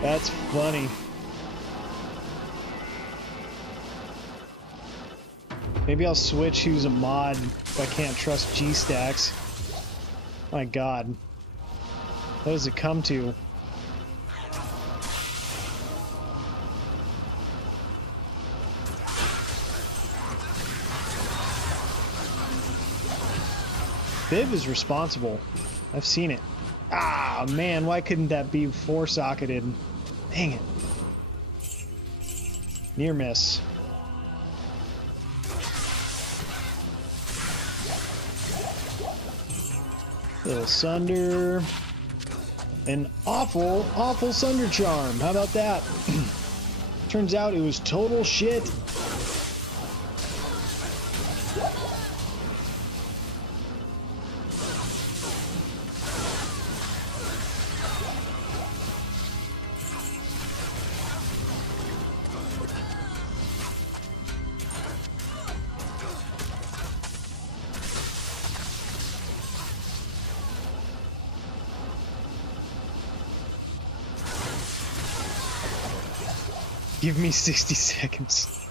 That's funny. Maybe I'll switch who's a mod if I can't trust G-Stacks. My God. What does it come to? Viv is responsible. I've seen it. Ah, man, why couldn't that be four-socketed? Dang it. Near miss. Little Sunder. An awful, awful Sunder Charm. How about that? Turns out it was total shit. Give me 60 seconds.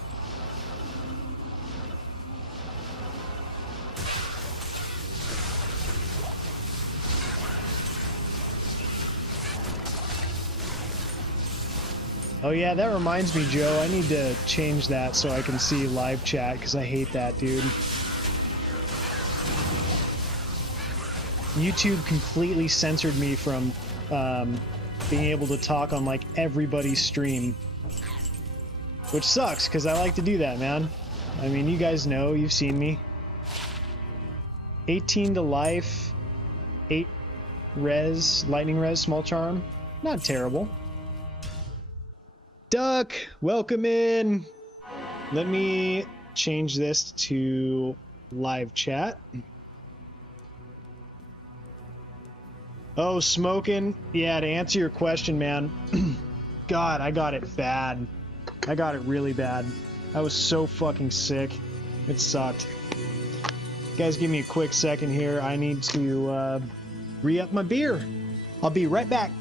Oh yeah, that reminds me, Joe. I need to change that so I can see live chat, because I hate that, dude. YouTube completely censored me from being able to talk on, like, everybody's stream. Which sucks, because I like to do that, man. I mean, you guys know, you've seen me. 18 to life, 8 res, lightning res, small charm. Not terrible. Duck, welcome in. Let me change this to live chat. Oh, smoking. Yeah, to answer your question, man. God, I got it bad. I got it really bad. I was so fucking sick. It sucked. Guys, give me a quick second here. I need to re-up my beer. I'll be right back.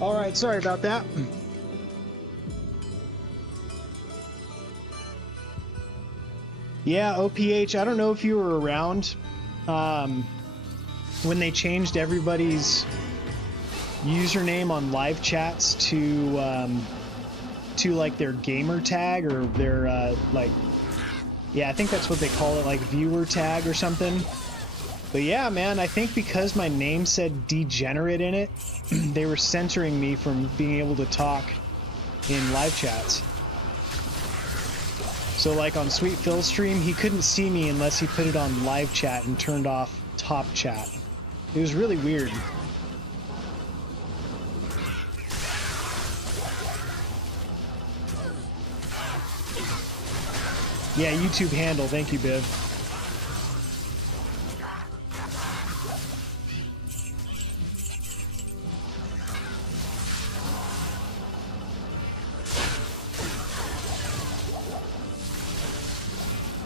All right, sorry about that. Yeah, OPH, I don't know if you were around when they changed everybody's username on live chats to like their gamer tag or their like, yeah, I think that's what they call it, like viewer tag or something. But yeah, man, I think because my name said degenerate in it, they were censoring me from being able to talk in live chats. So like on Sweet Phil's stream, he couldn't see me unless he put it on live chat and turned off top chat. It was really weird. Yeah, YouTube handle. Thank you, Biv.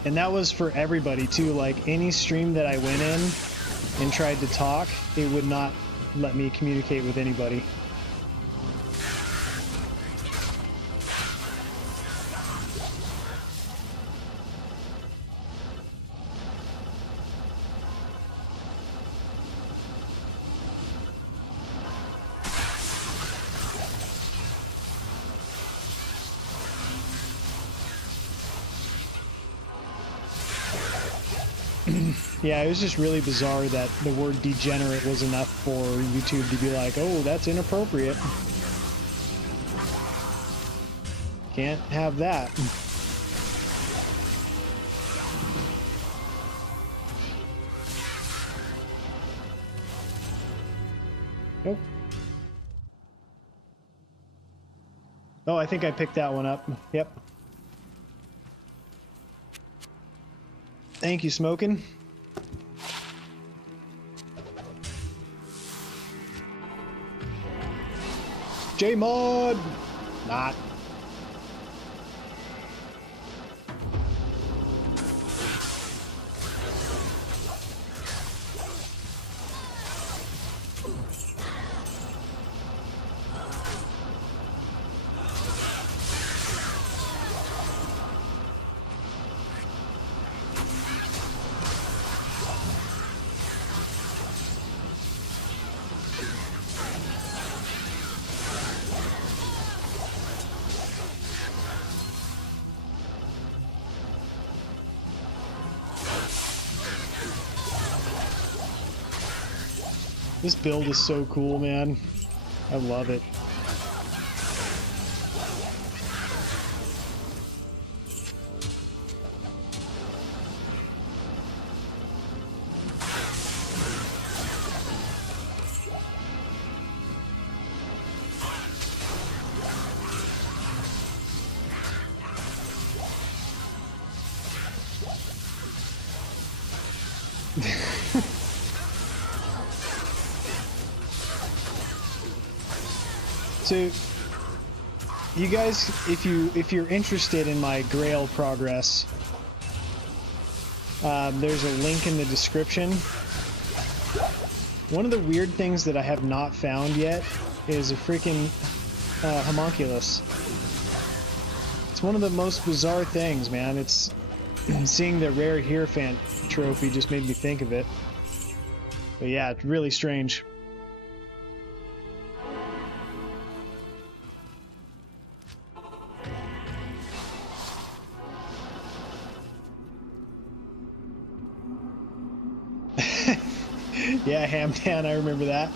And that was for everybody too. Like any stream that I went in and tried to talk, it would not let me communicate with anybody. Yeah, it was just really bizarre that the word degenerate was enough for YouTube to be like, oh, that's inappropriate. Can't have that. Nope. Oh, I think I picked that one up. Yep. Thank you, Smokin'. J-Mod! Not. This build is so cool, man. I love it. So, you guys, if you're interested in my Grail progress, there's a link in the description. One of the weird things that I have not found yet is a freaking homunculus. It's one of the most bizarre things, man. It's seeing the rare Hierophant trophy just made me think of it. But yeah, it's really strange. Yeah, Hamdan, I remember that.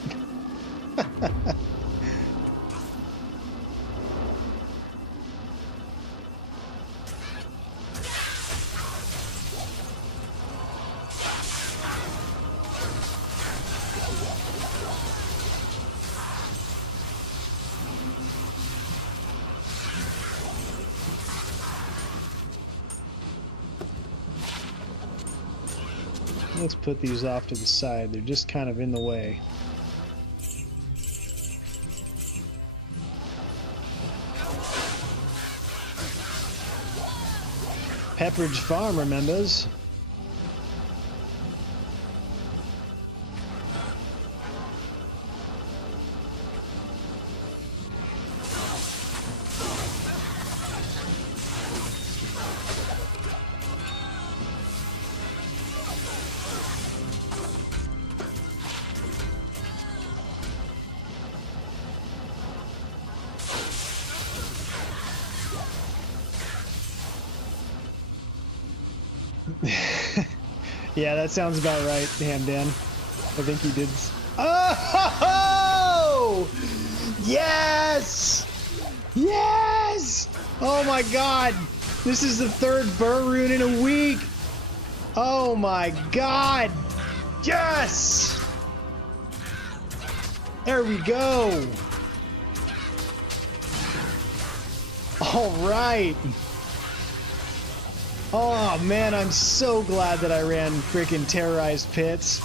Let's put these off to the side. They're just kind of in the way. Pepperidge Farm, remembers? Yeah, that sounds about right, Hamdan. I think you did. Oh! Yes! Yes! Oh my god! This is the third burr rune in a week! Oh my god! Yes! There we go! Alright! Oh man, I'm so glad that I ran freaking Terrorized Pits.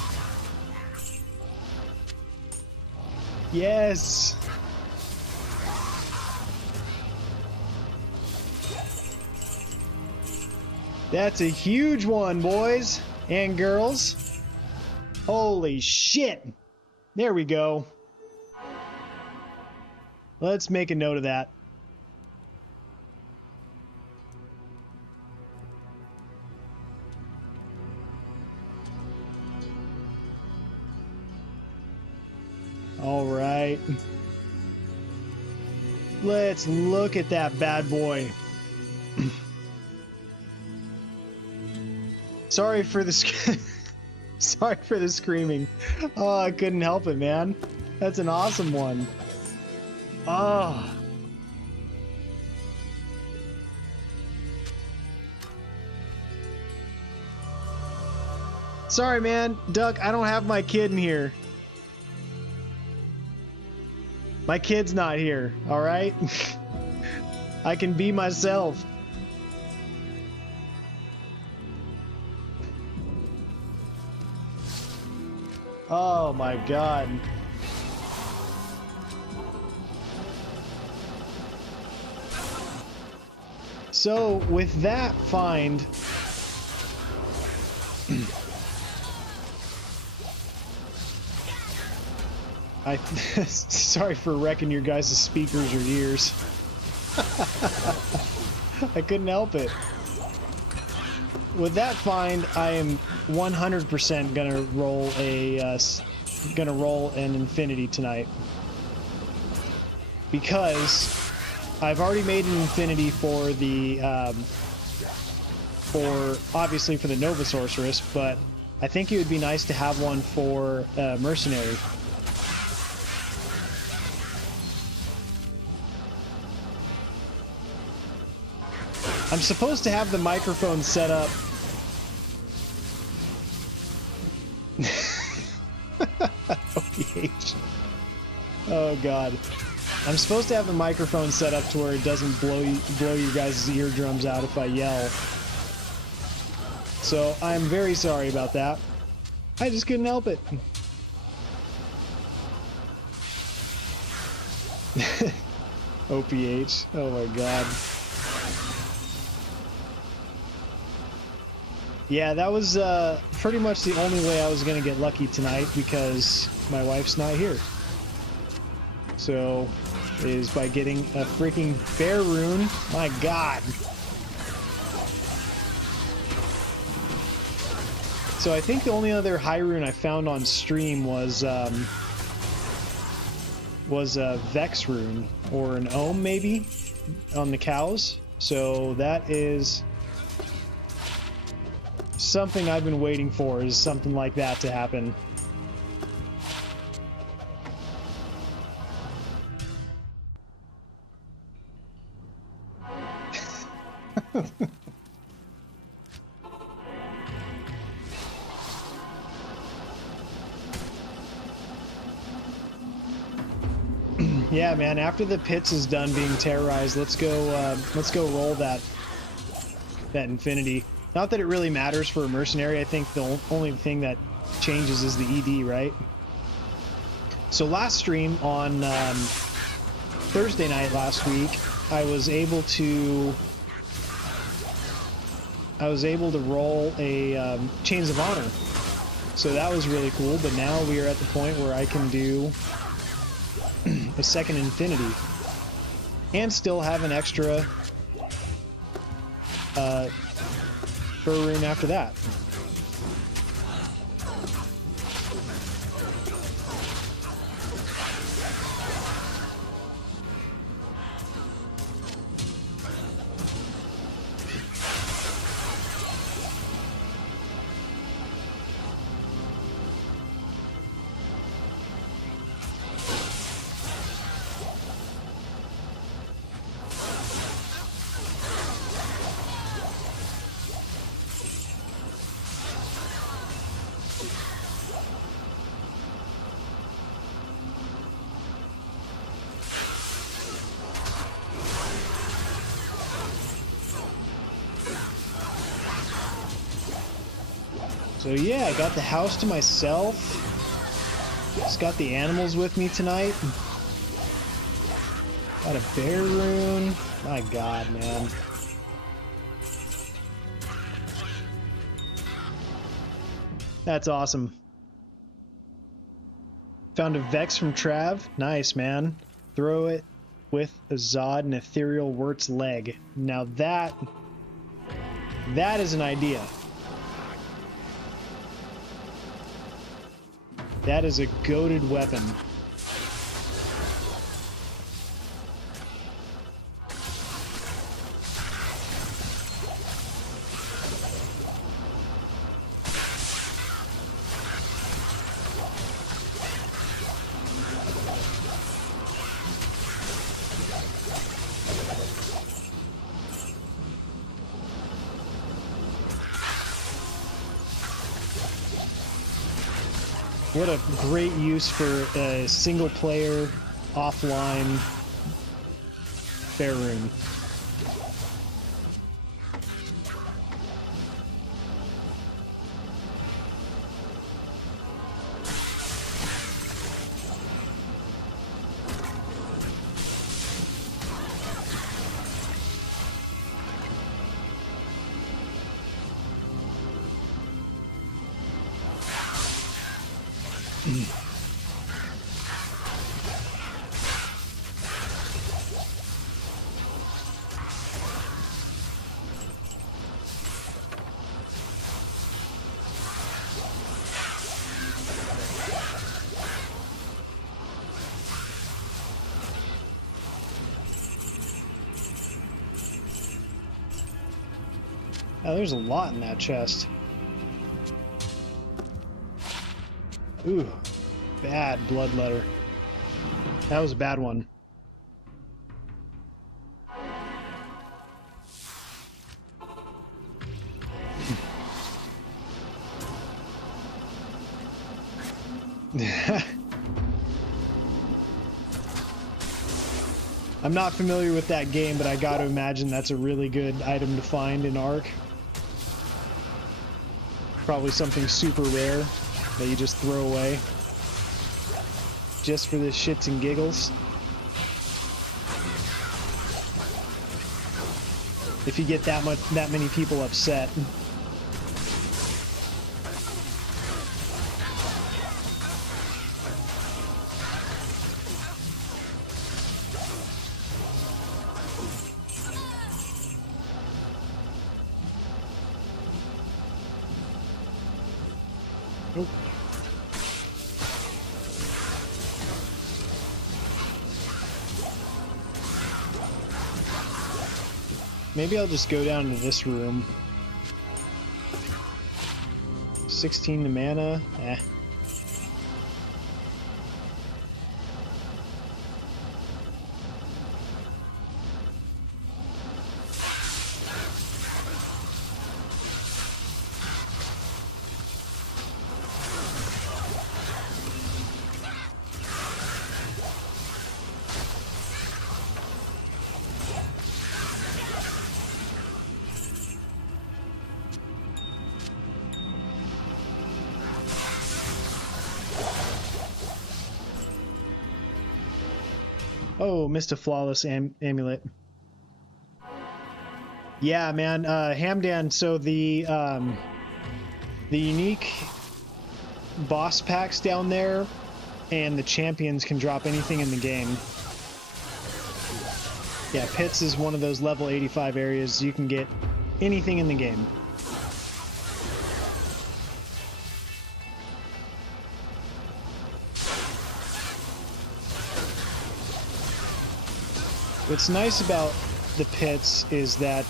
Yes! That's a huge one, boys and girls. Holy shit! There we go. Let's make a note of that. All right. Let's look at that bad boy. Sorry for the sorry for the screaming. Oh, I couldn't help it, man. That's an awesome one. Oh. Sorry, man. Duck, I don't have my kid in here. My kid's not here, all right? I can be myself. Oh my god. So, with that find... sorry for wrecking your guys' speakers or ears. I couldn't help it. With that find, I am 100% gonna roll an infinity tonight, because I've already made an infinity for the obviously for the Nova sorceress, but I think it would be nice to have one for mercenary. I'm supposed to have the microphone set up. OPH. Oh god. I'm supposed to have the microphone set up to where it doesn't blow you guys' eardrums out if I yell. So I'm very sorry about that. I just couldn't help it. OPH. Oh my god. Yeah, that was pretty much the only way I was going to get lucky tonight because my wife's not here. So, is by getting a freaking bear rune. My god. So I think the only other high rune I found on stream was a Vex rune, or an Ohm maybe, on the cows. So that is something I've been waiting for, is something like that to happen. Yeah, man, after the pits is done being terrorized, let's go roll that infinity. Not that it really matters for a mercenary. I think the only thing that changes is the ED, right? So last stream on Thursday night last week, I was able to roll a Chains of Honor. So that was really cool, but now we are at the point where I can do a second infinity and still have an extra rune after that. So yeah, I got the house to myself. Just got the animals with me tonight. Got a bear rune. My god, man. That's awesome. Found a Vex from Trav. Nice, man. Throw it with a Zod and Ethereal Wirt's leg. Now that is an idea. That is a goated weapon. What a great use for a single player offline bear rune. Oh, there's a lot in that chest. Ooh, bad bloodletter. That was a bad one. I'm not familiar with that game, but I gotta imagine that's a really good item to find in Ark. Probably something super rare that you just throw away. Just for the shits and giggles. If you get that many people upset. Nope. Maybe I'll just go down to this room. 16 to mana. Eh. Oh, missed a flawless amulet. Yeah, man, Hamdan, so the unique boss packs down there and the champions can drop anything in the game. Yeah, Pits is one of those level 85 areas you can get anything in the game. What's nice about the pits is that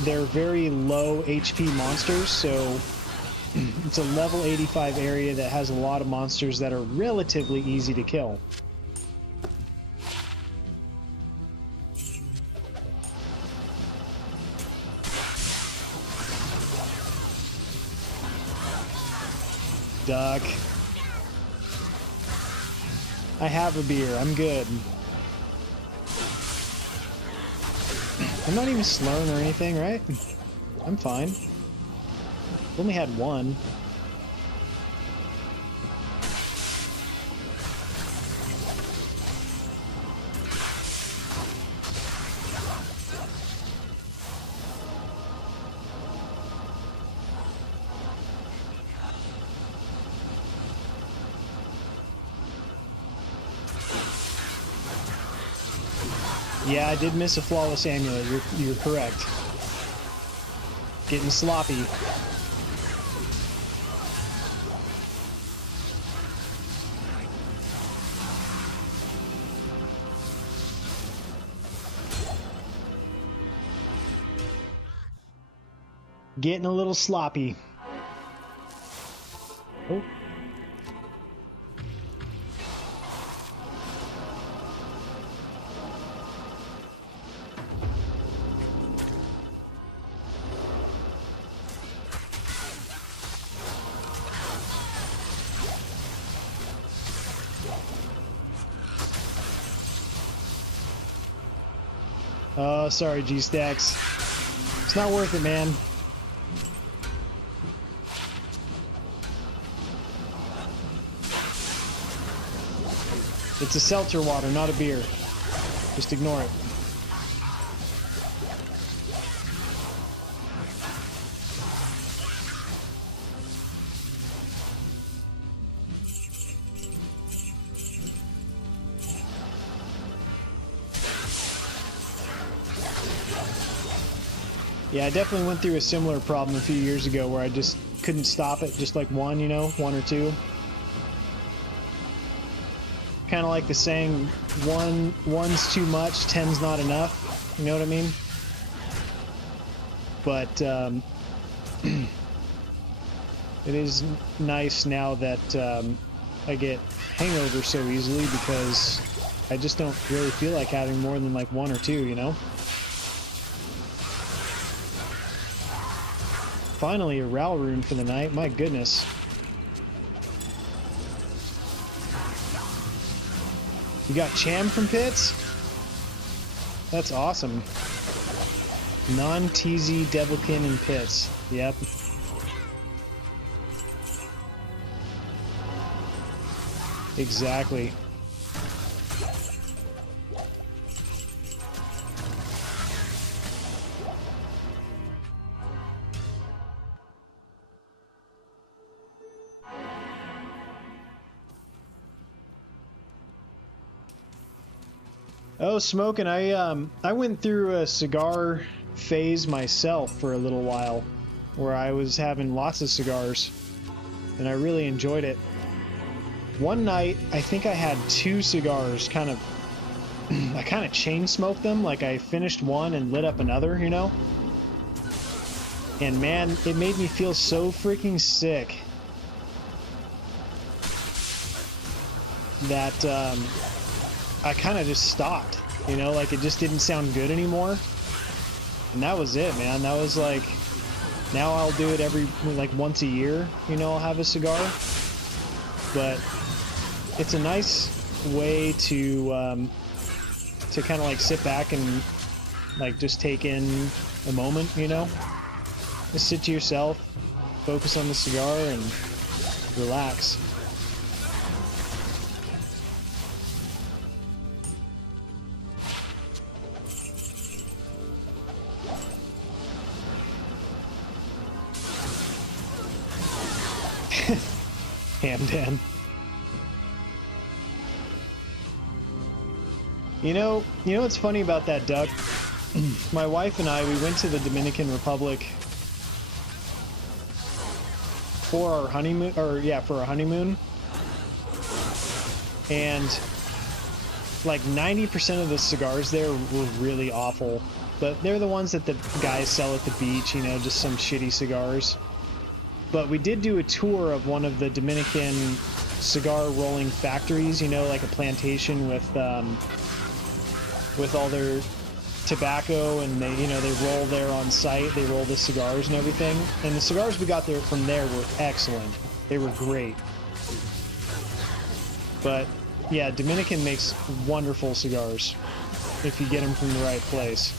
they're very low HP monsters, so it's a level 85 area that has a lot of monsters that are relatively easy to kill. Duck. I have a beer. I'm good. I'm not even slurring or anything, right? I'm fine. Only had one. Yeah, I did miss a flawless amulet. You're correct. Getting sloppy. Getting a little sloppy. Oh. Oh, sorry, G-Stacks. It's not worth it, man. It's a seltzer water, not a beer. Just ignore it. Yeah, I definitely went through a similar problem a few years ago where I just couldn't stop it, just like one, you know, one or two. Kind of like the saying, one's too much, 10's not enough. You know what I mean? But it is nice now that I get hangover so easily because I just don't really feel like having more than like one or two, you know? Finally, a Ral rune for the night. My goodness. You got Cham from Pits? That's awesome. Non-TZ Devilkin and Pits. Yep. Exactly. Oh, smoking. I went through a cigar phase myself for a little while, where I was having lots of cigars, and I really enjoyed it. One night, I think I had 2 cigars, I kind of chain smoked them, like I finished one and lit up another, you know? And man, it made me feel so freaking sick that I kind of just stopped, you know, like it just didn't sound good anymore. And that was it, man. That was like, now I'll do it like once a year, you know, I'll have a cigar. But it's a nice way to kind of like sit back and like just take in a moment, you know? Just sit to yourself, focus on the cigar, and relax. Hamdan. You know what's funny about that, Duck? My wife and I, we went to the Dominican Republic for our honeymoon, for our honeymoon. And like 90% of the cigars there were really awful. But they're the ones that the guys sell at the beach, you know, just some shitty cigars. But we did do a tour of one of the Dominican cigar rolling factories, you know, like a plantation with all their tobacco, and they, you know, they roll there on site, they roll the cigars and everything. And the cigars we got there from there were excellent. They were great. But yeah, Dominican makes wonderful cigars if you get them from the right place.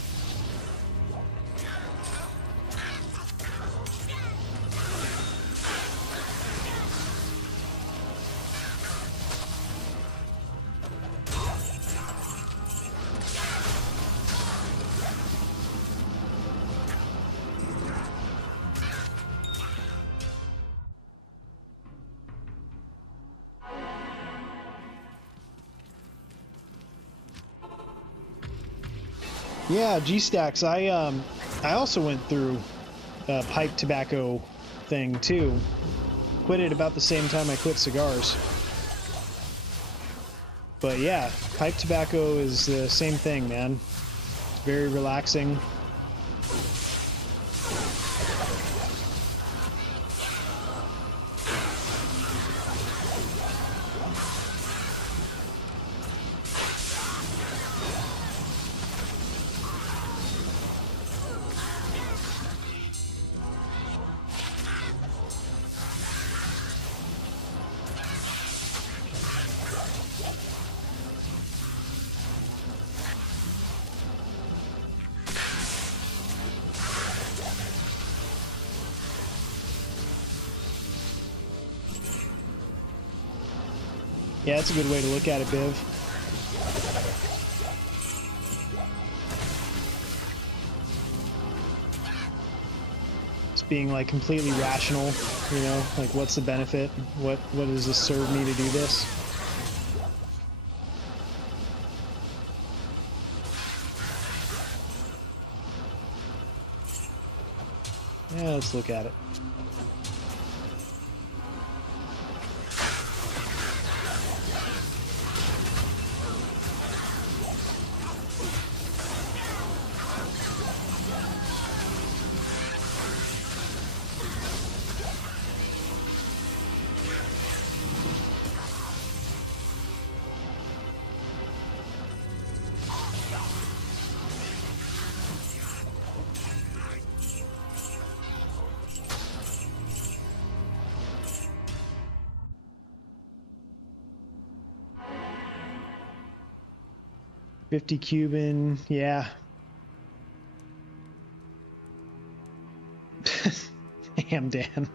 Yeah, G-Stacks. I also went through a pipe tobacco thing too. Quit it about the same time I quit cigars. But yeah, pipe tobacco is the same thing, man. It's very relaxing. Yeah, that's a good way to look at it, Biv. Just being like completely rational, you know, like what's the benefit? What does this serve me to do this? Yeah, let's look at it. 50 Cuban, yeah. Damn, Dan.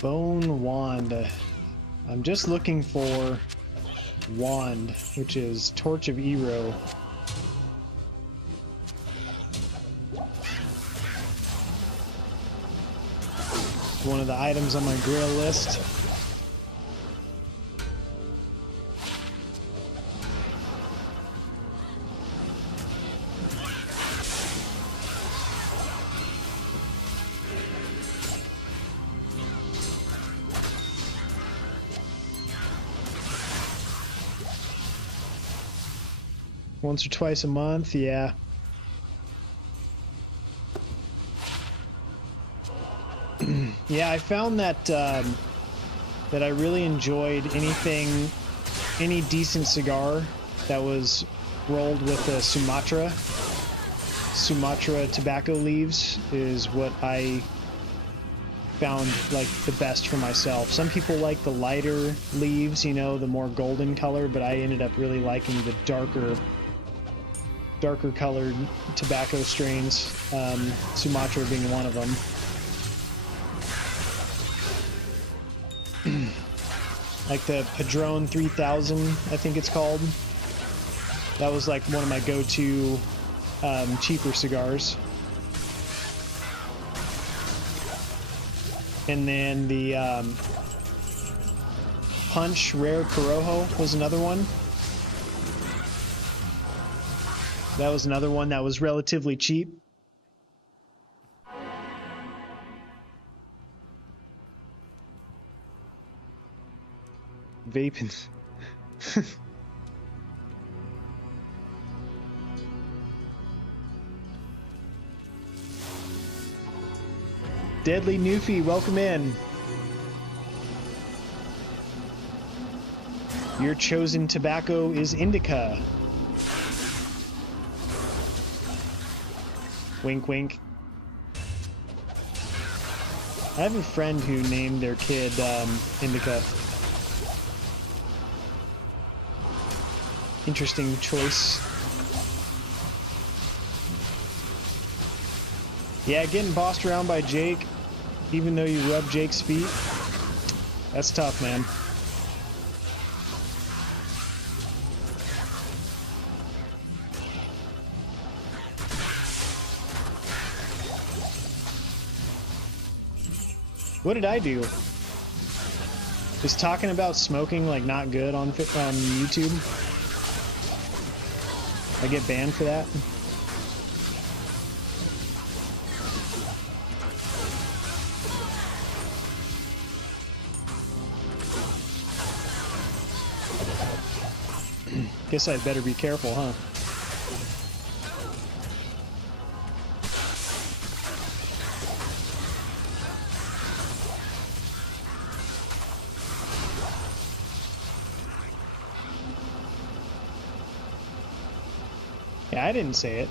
Bone wand. I'm just looking for wand, which is Torch of Ero. One of the items on my grail list. Once or twice a month, yeah. Yeah, I found that that I really enjoyed any decent cigar that was rolled with a Sumatra. Sumatra tobacco leaves is what I found like the best for myself. Some people like the lighter leaves, you know, the more golden color, but I ended up really liking the darker colored tobacco strains, Sumatra being one of them. Like the Padron 3000, I think it's called. That was like one of my go-to cheaper cigars. And then the Punch Rare Corojo was another one. That was another one that was relatively cheap. Vaping. Deadly Newfie, welcome in. Your chosen tobacco is indica. Wink, wink. I have a friend who named their kid Indica. Interesting choice. Yeah, getting bossed around by Jake, even though you rub Jake's feet, that's tough, man. What did I do? Is talking about smoking like not good on YouTube? I get banned for that? Guess I'd better be careful, huh? Yeah, I didn't say it.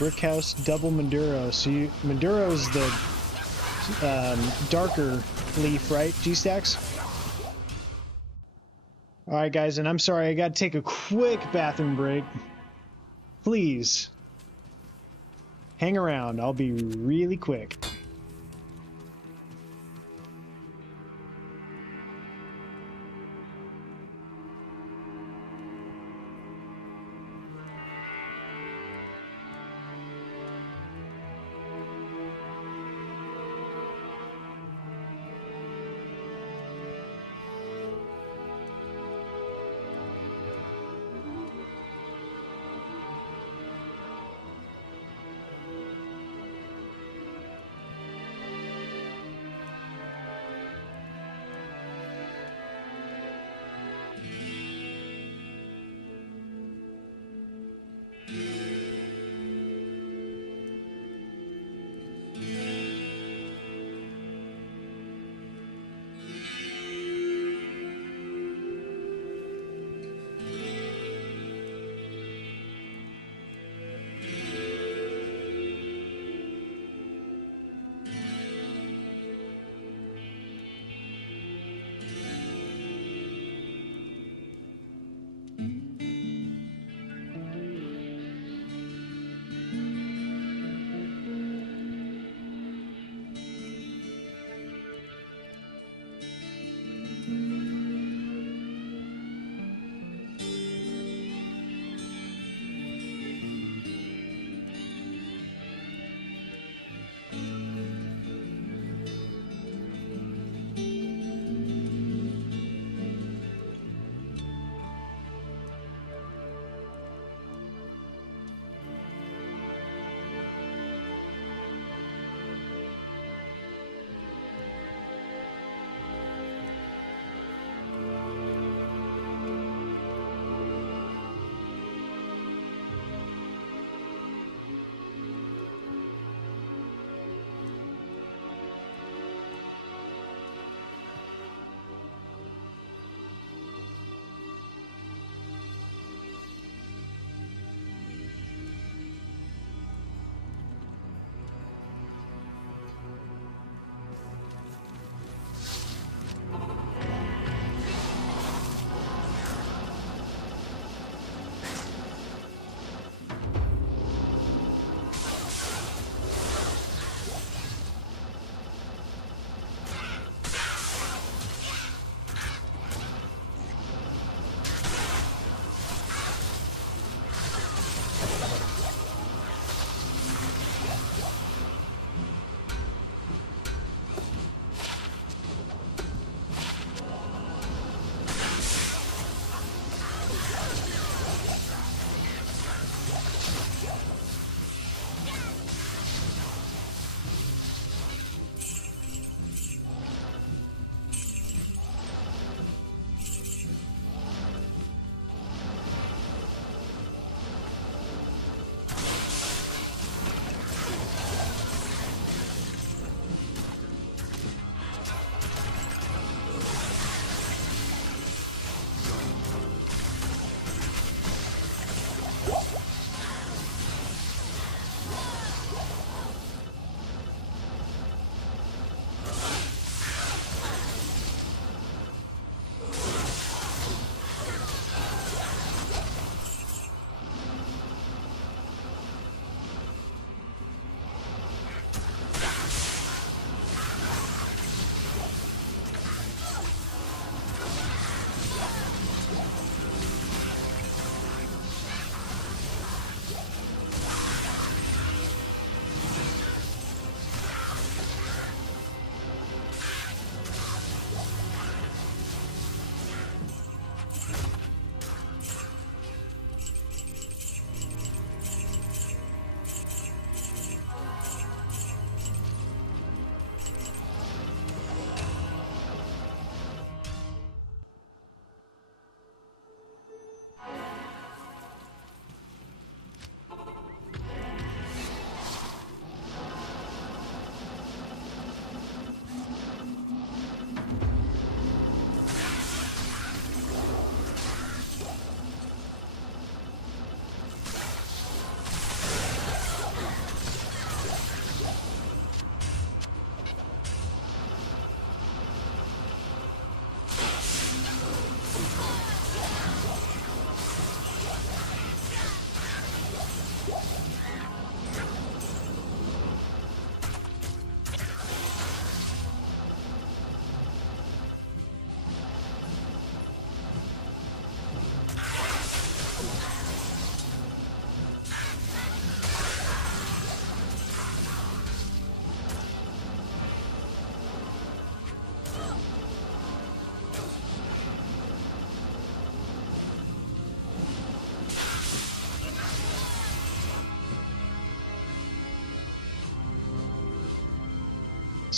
Brick house, double Maduro. So Maduro's the darker leaf, right? G-Stacks? Alright guys, and I'm sorry, I gotta take a quick bathroom break. Please, hang around, I'll be really quick.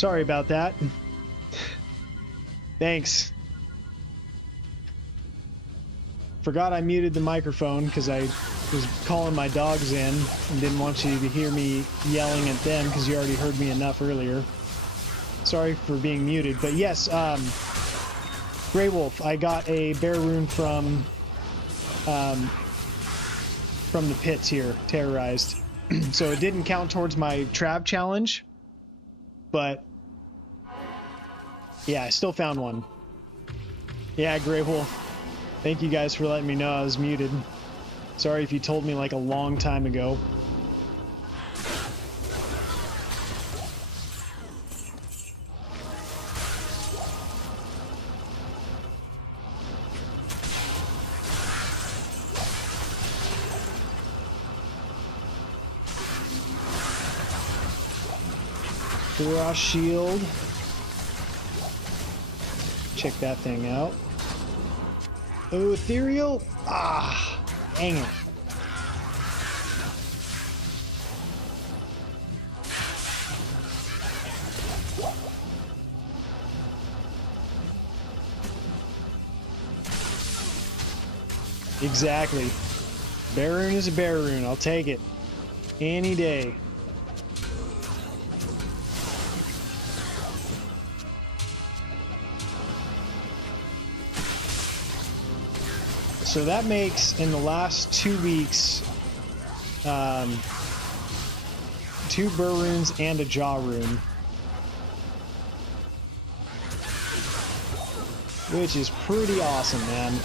Sorry about that. Thanks. Forgot I muted the microphone because I was calling my dogs in and didn't want you to hear me yelling at them because you already heard me enough earlier. Sorry for being muted, but yes, Grey Wolf, I got a bear rune from the pits here, Terrorized. So it didn't count towards my Trav challenge, but yeah, I still found one. Yeah, Grey Wolf. Thank you guys for letting me know I was muted. Sorry if you told me like a long time ago. Raw shield. Check that thing out. Oh, ethereal. Ah, dang it. Exactly. Bear rune is a bear rune. I'll take it any day. So that makes, in the last 2 weeks, 2 burr runes and a jaw rune. Which is pretty awesome, man.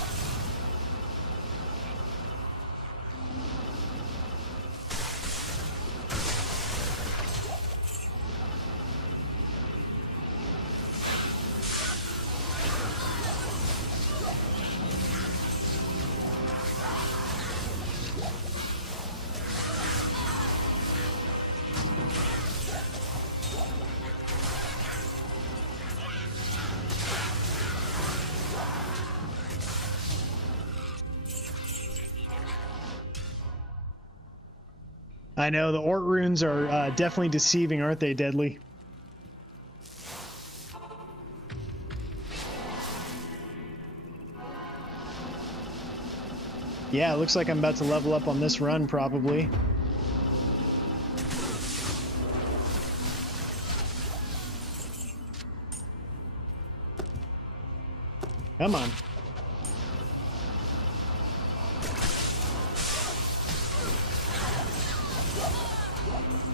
I know, the Ort runes are definitely deceiving, aren't they, Deadly? Yeah, it looks like I'm about to level up on this run, probably. Come on.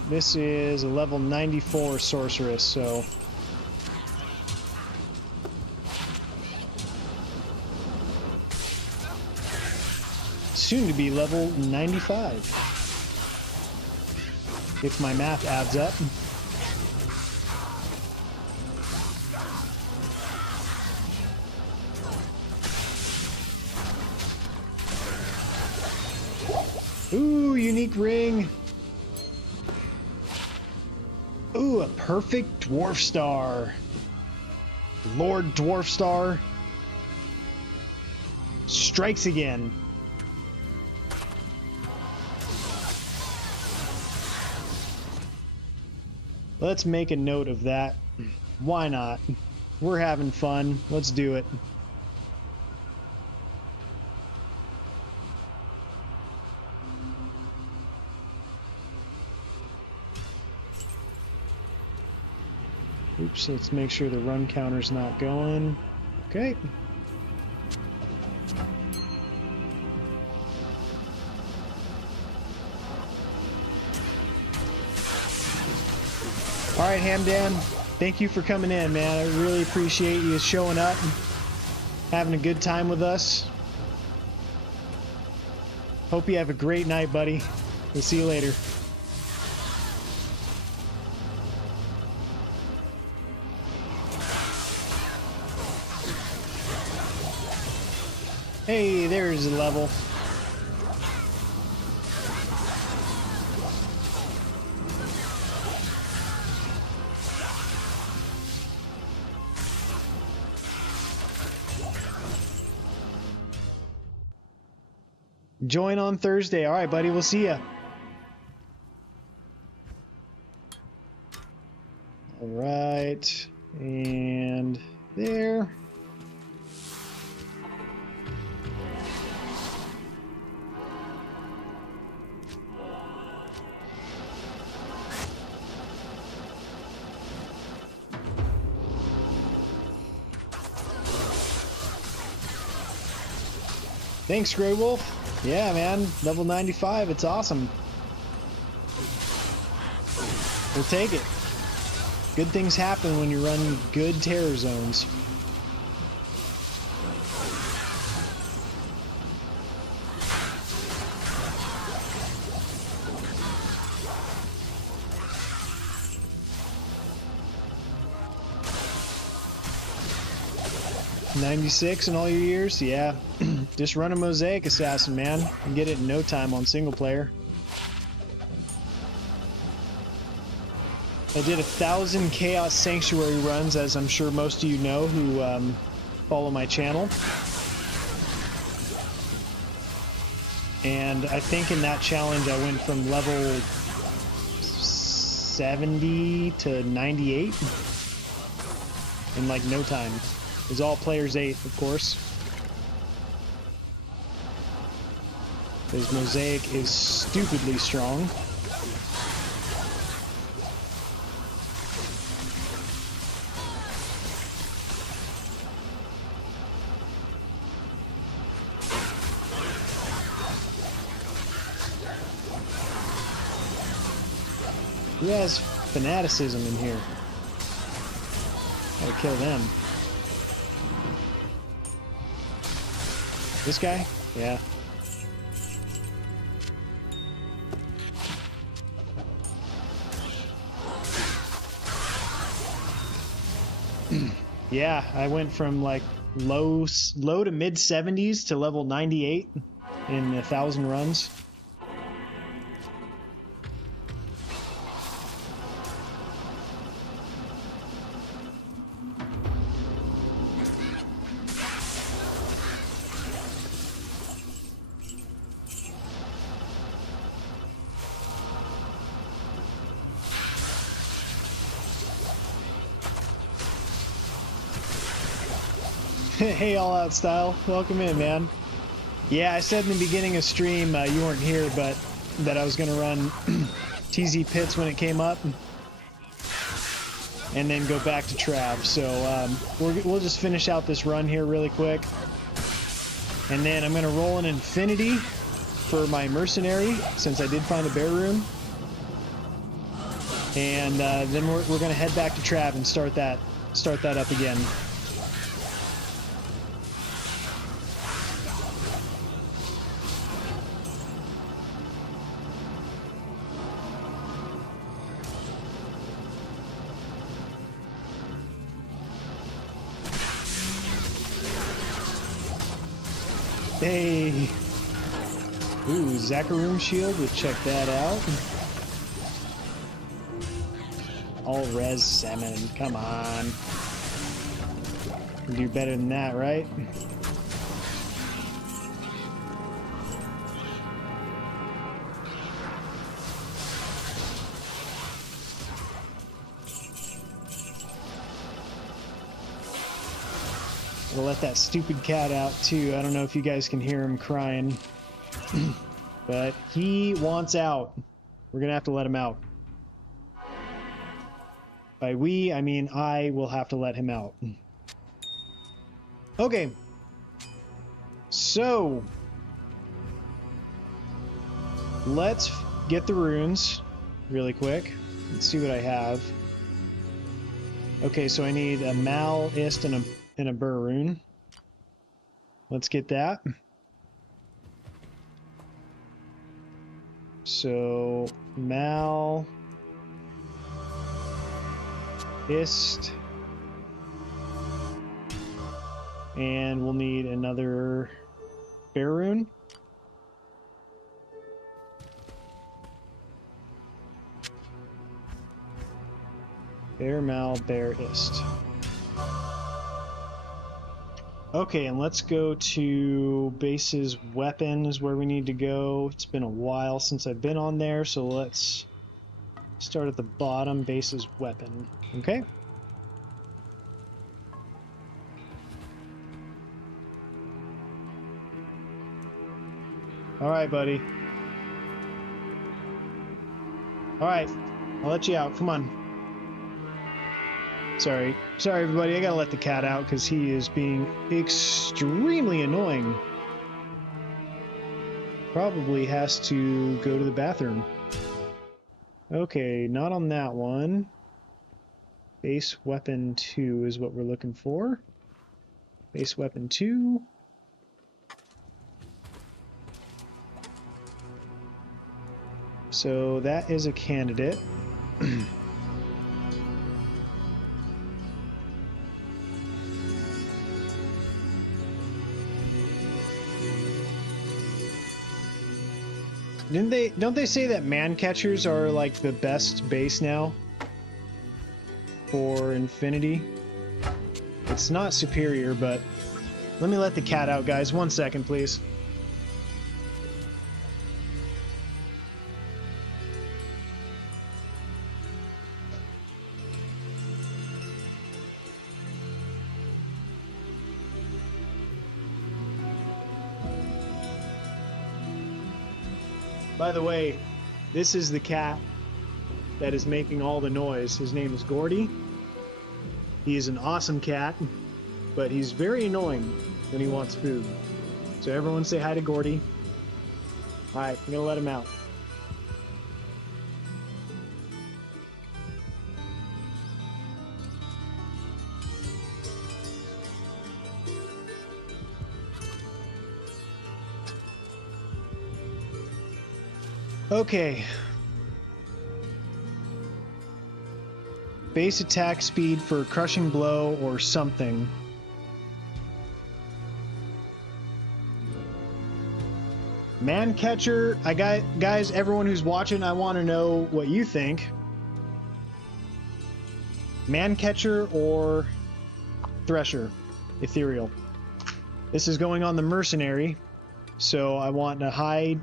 This is a level 94 sorceress, so... soon to be level 95. If my math adds up. Ooh, unique ring. Ooh, a perfect dwarf star. Lord Dwarf Star strikes again. Let's make a note of that. Why not? We're having fun. Let's do it. Oops, let's make sure the run counter's not going. Okay. All right, Hamdan, thank you for coming in, man. I really appreciate you showing up and having a good time with us. Hope you have a great night, buddy. We'll see you later. Hey, there's a level. Join on Thursday. All right, buddy. We'll see ya. All right, and there. Thanks, Grey Wolf. Yeah, man, level 95, it's awesome. We'll take it. Good things happen when you run good terror zones. $96 in all your years? Yeah. Just run a Mosaic Assassin, man, and get it in no time on single player. I did 1,000 Chaos Sanctuary runs, as I'm sure most of you know who follow my channel. And I think in that challenge I went from level 70 to 98 in like no time. It was all players 8, of course. Because Mosaic is stupidly strong. Who has fanaticism in here? Gotta kill them. This guy? Yeah. Yeah, I went from like low to mid 70s to level 98 in 1,000 runs. Hey, All Out Style, welcome in, man. Yeah, I said in the beginning of stream, you weren't here, but that I was going to run TZ Pits when it came up, and then go back to Trav. So we'll just finish out this run here really quick, and then I'm going to roll an Infinity for my Mercenary, since I did find a Bear Rune, and then we're going to head back to Trav and start that up again. Hey! Ooh, Zacharoom Shield, we'll check that out. All res 7, come on. You do better than that, right? We'll let that stupid cat out too. I don't know if you guys can hear him crying, but he wants out. We're gonna have to let him out. By we, I mean I will have to let him out. Okay. So let's get the runes really quick. Let's see what I have. Okay, so I need a Mal, Ist, and a Burr rune. Let's get that. So Mal, Ist, and we'll need another Bear rune. Bear, Mal, Bear, Ist. Okay, and let's go to base's weapon is where we need to go. It's been a while since I've been on there, so let's Start at the bottom, base is weapon. Okay. Alright, buddy. Alright, I'll let you out. Come on. Sorry, everybody. I gotta let the cat out because he is being extremely annoying. Probably has to go to the bathroom. Okay, not on that one. Base weapon 2 is what we're looking for. Base weapon 2. So that is a candidate. Don't they say that man catchers are like the best base now for Infinity? It's not superior, but let me let the cat out, guys. 1 second, please. By the way, this is the cat that is making all the noise. His name is Gordy. He is an awesome cat, but he's very annoying when he wants food. So everyone say hi to Gordy. Alright, I'm gonna let him out. Okay. Base attack speed for crushing blow or something. Man catcher, guys, everyone who's watching, I want to know what you think. Man catcher or thresher, ethereal. This is going on the mercenary, so I want a high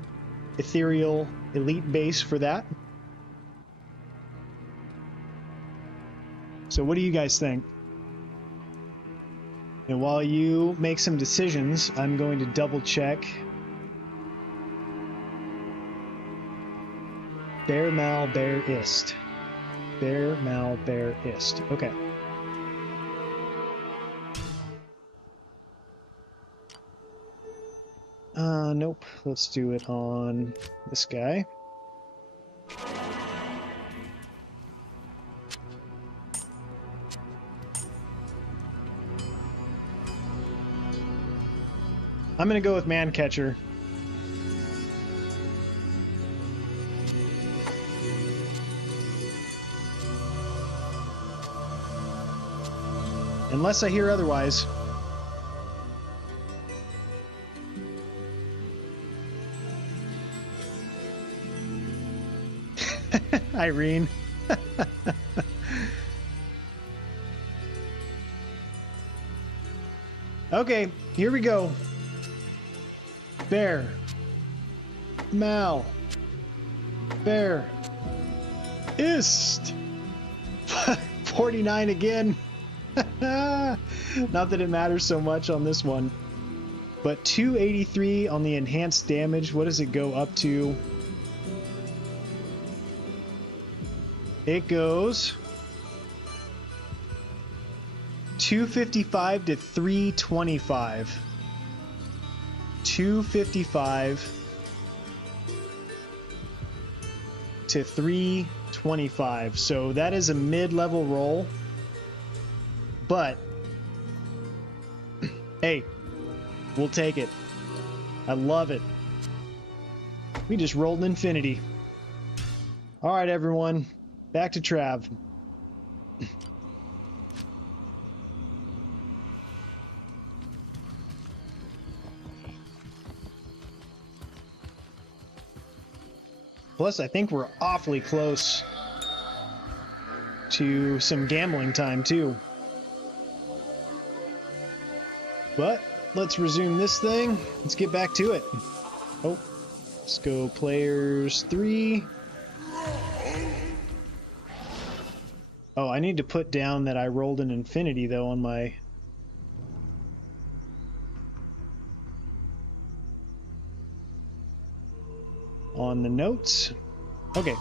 ethereal elite base for that. So what do you guys think? And while you make some decisions, I'm going to double check. Bear mal bear ist. Bear mal bear ist. Okay. Nope. Let's do it on this guy. I'm gonna go with man catcher. Unless I hear otherwise. Irene. Okay, here we go. Bear. Mal. Bear. Ist. 49 again. Not that it matters so much on this one. But 283 on the enhanced damage. What does it go up to? It goes 255 to 325. 255 to 325. So that is a mid-level roll. But hey, we'll take it. I love it. We just rolled an infinity. All right, everyone. Back to Trav. Plus, I think we're awfully close to some gambling time, too. But let's resume this thing. Let's get back to it. Oh, let's go players 3. Oh, I need to put down that I rolled an infinity, though, on my... on the notes. Okay.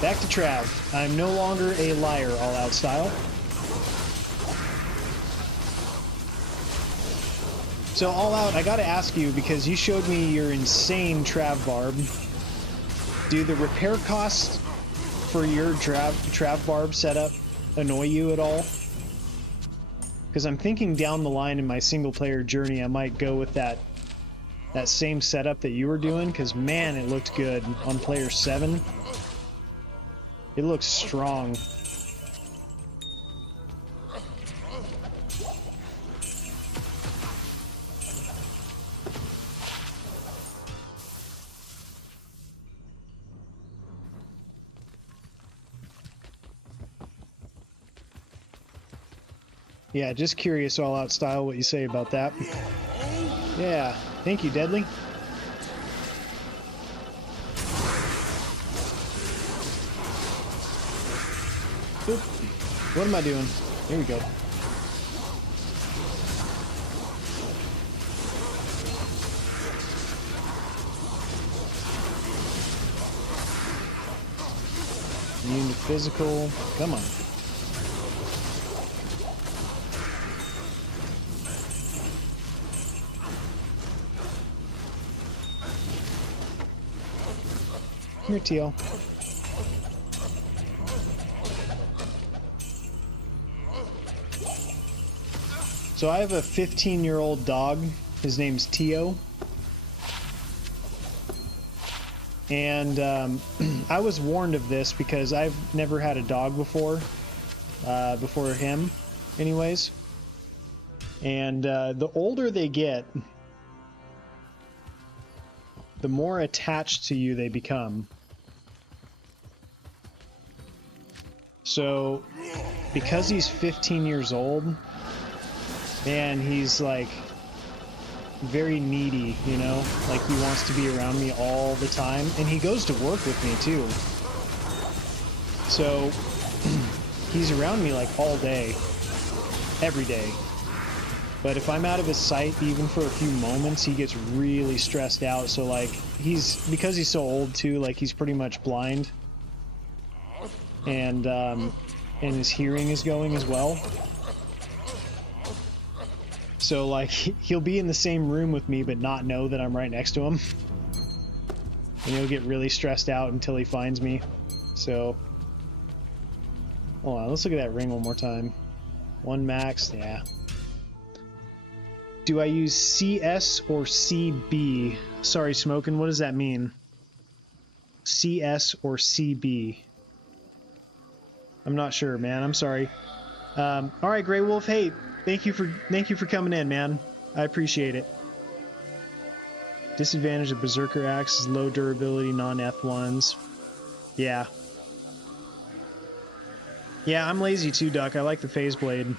Back to Trav. I'm no longer a liar, all out style. So all out, I gotta ask you, because you showed me your insane Trav barb. Do the repair costs for your Trav barb setup annoy you at all? Because I'm thinking down the line in my single player journey, I might go with that same setup that you were doing, because man, it looked good on player 7. It looks strong. Yeah, just curious, all out style, what you say about that. Yeah, thank you, Deadly. Oop. What am I doing? Here we go. Immune to physical. Come on. Here, Teal. So I have a 15-year-old dog. His name's Tio. And I was warned of this because I've never had a dog before him anyways. And the older they get, the more attached to you they become. So, because he's 15 years old, man, he's like very needy, you know? Like he wants to be around me all the time, and he goes to work with me too. So, he's around me like all day, every day. But if I'm out of his sight, even for a few moments, he gets really stressed out. So like, because he's so old too, like he's pretty much blind. And his hearing is going as well. So like, he'll be in the same room with me, but not know that I'm right next to him. And he'll get really stressed out until he finds me. So, hold on, let's look at that ring one more time. 1 max, yeah. Do I use CS or CB? Sorry, Smokin', what does that mean? CS or CB? I'm not sure, man. I'm sorry. All right, Grey Wolf. Hey, thank you for coming in, man. I appreciate it. Disadvantage of Berserker Axe is low durability, non-F1s. Yeah. Yeah, I'm lazy too, Duck. I like the Phase Blade.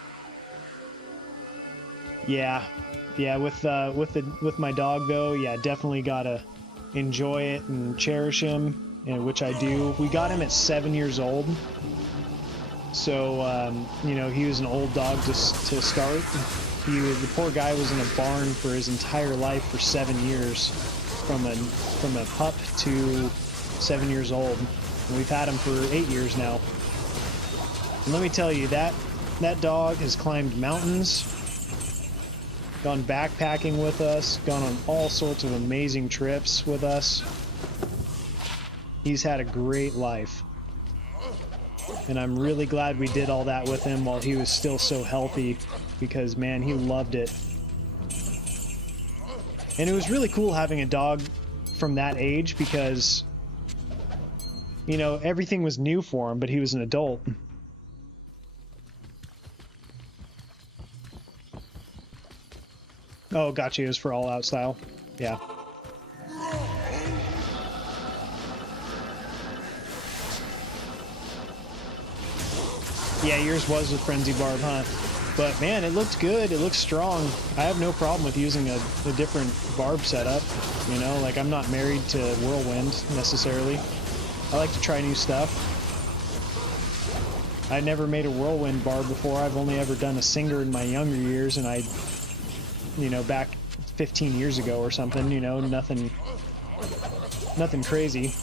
Yeah. Yeah, with my dog though, yeah, definitely gotta enjoy it and cherish him, and which I do. We got him at 7 years old. So, you know, he was an old dog to start. The poor guy was in a barn for his entire life for 7 years, from a pup to 7 years old. And we've had him for 8 years now. And let me tell you, that dog has climbed mountains, gone backpacking with us, gone on all sorts of amazing trips with us. He's had a great life. And I'm really glad we did all that with him while he was still so healthy, because man, he loved it. And it was really cool having a dog from that age, because, you know, everything was new for him, but he was an adult. Oh, gotcha, it was for all out style. Yeah. Yeah, yours was with Frenzy Barb, huh? But man, it looked good. It looked strong. I have no problem with using a different barb setup. You know, like I'm not married to Whirlwind necessarily. I like to try new stuff. I never made a Whirlwind barb before. I've only ever done a Singer in my younger years, and you know, back 15 years ago or something, you know, nothing crazy.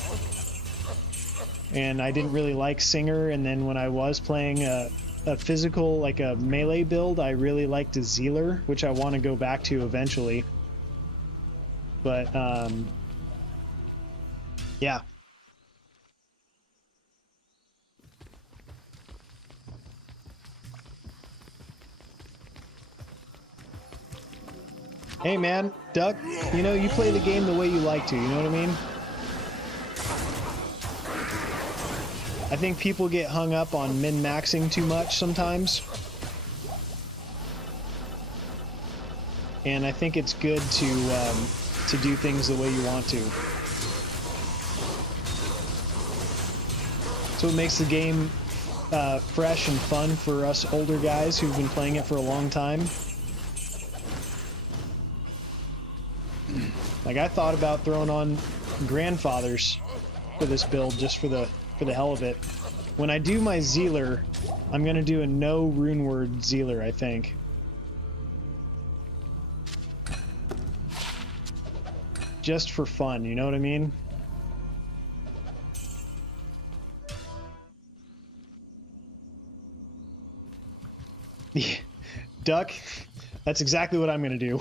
And I didn't really like Singer, and then when I was playing a physical, like a melee build, I really liked a Zealer, which I want to go back to eventually. But, yeah. Hey man, Duck, you know, you play the game the way you like to, you know what I mean? I think people get hung up on min-maxing too much sometimes. And I think it's good to do things the way you want to. So it makes the game fresh and fun for us older guys who've been playing it for a long time. Like I thought about throwing on Grandfathers for this build just for the hell of it. When I do my Zealer, I'm gonna do a no runeword Zealer, I think. Just for fun, you know what I mean? Yeah. Duck, that's exactly what I'm gonna do.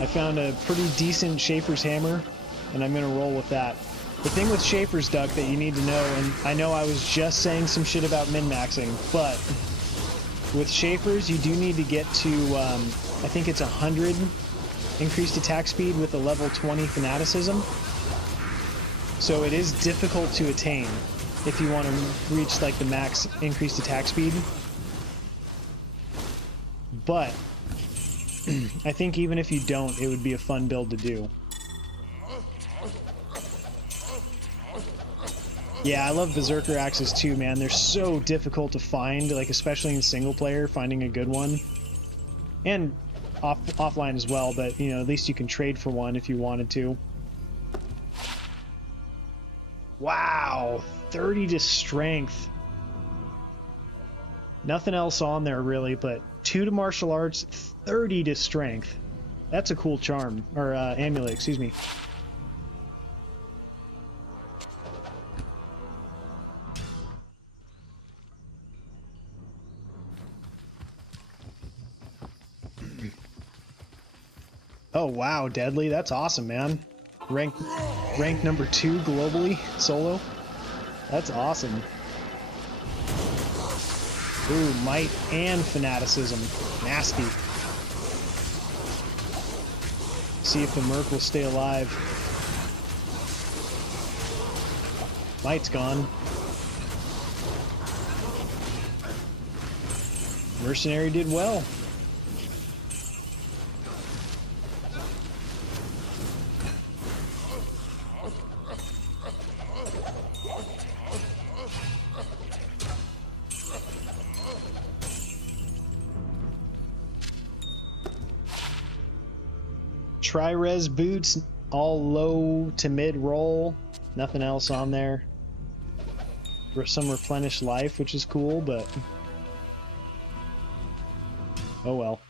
I found a pretty decent Schaefer's hammer, and I'm gonna roll with that. The thing with Schaefer's, Duck, that you need to know, and I know I was just saying some shit about min-maxing, but with Schaefer's, you do need to get to, I think it's 100 increased attack speed with a level 20 fanaticism. So it is difficult to attain if you want to reach like the max increased attack speed. But I think even if you don't, it would be a fun build to do. Yeah, I love Berserker axes too, man. They're so difficult to find, like especially in single player, finding a good one. And offline as well, but you know, at least you can trade for one if you wanted to. Wow, 30 to strength. Nothing else on there really, but 2 to martial arts, 30 to strength. That's a cool charm, or amulet, excuse me. Oh wow, Deadly, that's awesome, man. Rank number 2 globally, solo. That's awesome. Ooh, might and fanaticism. Nasty. See if the Merc will stay alive. Might's gone. Mercenary did well. Tri-res boots, all low to mid roll. Nothing else on there. Some replenished life, which is cool, but oh well.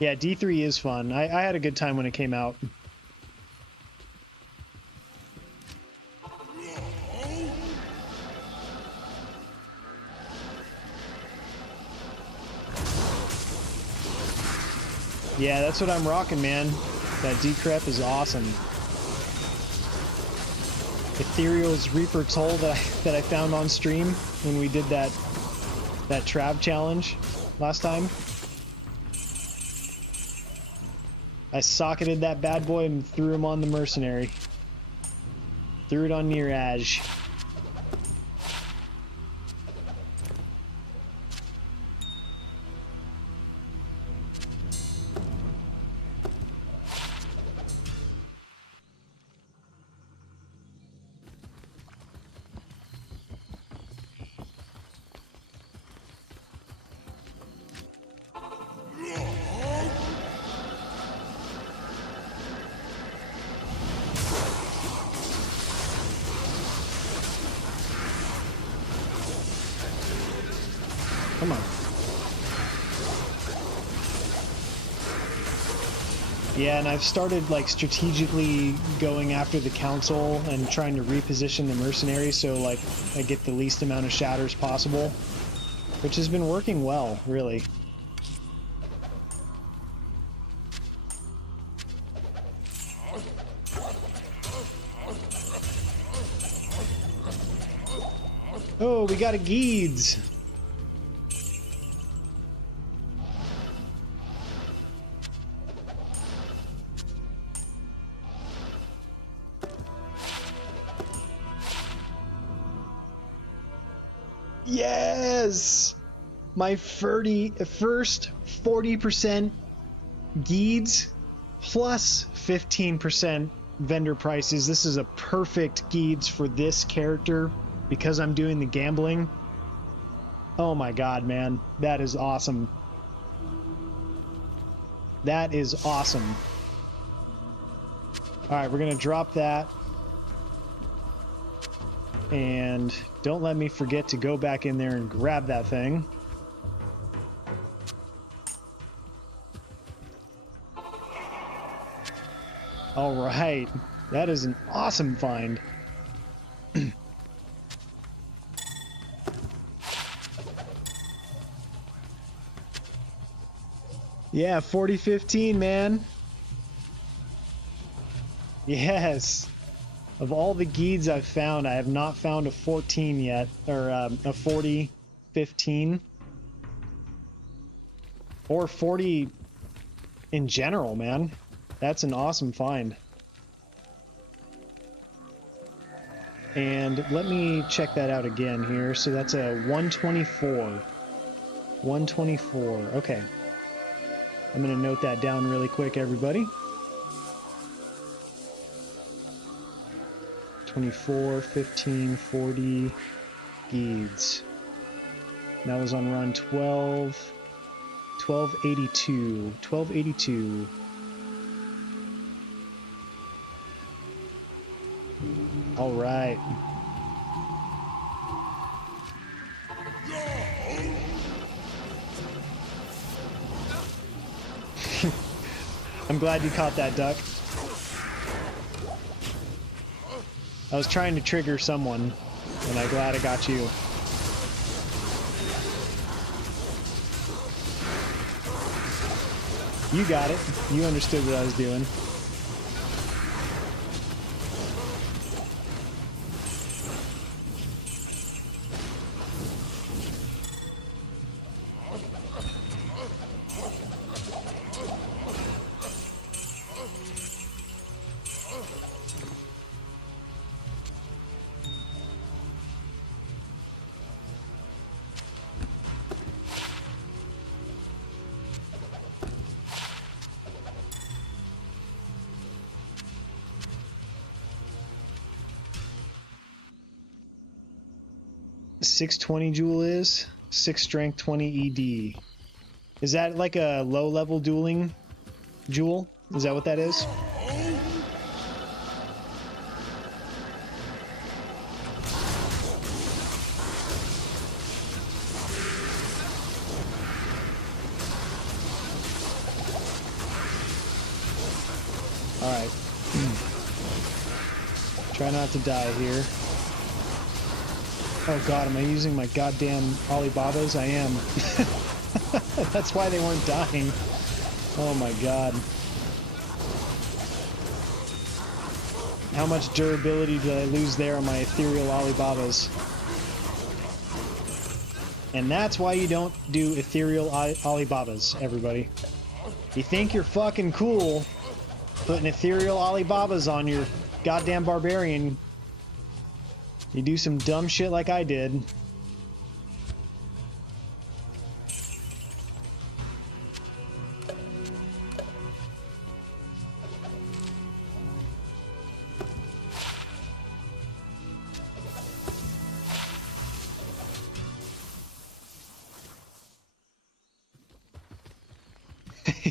Yeah, D3 is fun. I had a good time when it came out. Yeah, that's what I'm rocking, man. That decrep is awesome. Ethereal's Reaper Toll that I found on stream when we did that Trav challenge last time. I socketed that bad boy and threw him on the mercenary. Threw it on Niraj. Come on. Yeah, and I've started like strategically going after the council and trying to reposition the mercenaries so like I get the least amount of shatters possible, which has been working well, really. Oh, we got a Geeds. Yes! My first 40% Geeds plus 15% vendor prices. This is a perfect Geeds for this character because I'm doing the gambling. Oh my god, man. That is awesome. That is awesome. Alright, we're gonna drop that. And don't let me forget to go back in there and grab that thing. All right, that is an awesome find. Yeah, 40-15, man. Yes. Of all the Geeds I've found, I have not found a 14 yet, or a 40-15. Or 40 in general, man. That's an awesome find. And let me check that out again here. So that's a 124. 124, okay. I'm gonna note that down really quick, everybody. 24, 15, 40 Geeds. That was on run 12, 1282, 1282. All right. I'm glad you caught that, Duck. I was trying to trigger someone, and I'm glad I got you. You got it. You understood what I was doing. .620 jewel is 6 strength 20 ED. Is that like a low level dueling jewel? Is that what that is? All right. Try not to die here. Oh god, am I using my goddamn Alibabas? I am. That's why they weren't dying. Oh my god. How much durability did I lose there on my ethereal Alibabas? And that's why you don't do ethereal Alibabas, everybody. You think you're fucking cool putting ethereal Alibabas on your goddamn barbarian. You do some dumb shit like I did.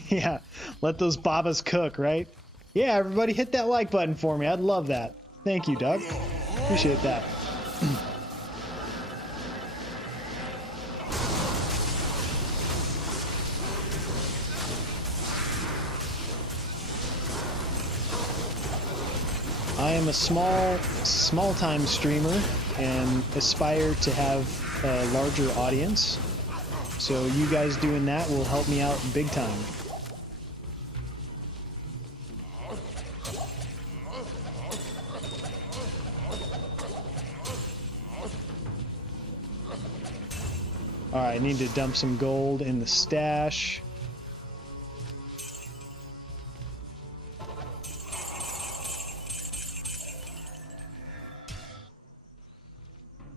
Yeah, let those babas cook, right? Yeah, everybody hit that like button for me. I'd love that. Thank you, Doug. Appreciate that. I am a small-time streamer and aspire to have a larger audience. So you guys doing that will help me out big time. Alright, I need to dump some gold in the stash.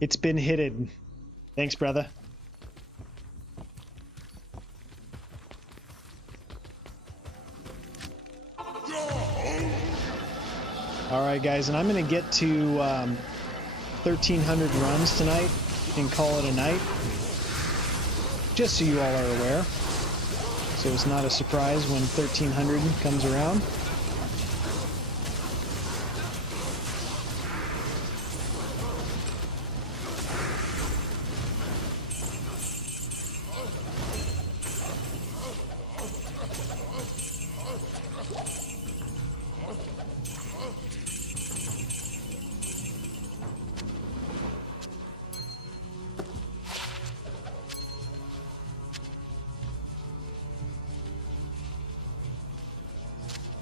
It's been hitted. Thanks, brother. Alright, guys, and I'm going to get to 1,300 runs tonight and call it a night. Just so you all are aware. So it's not a surprise when 1,300 comes around.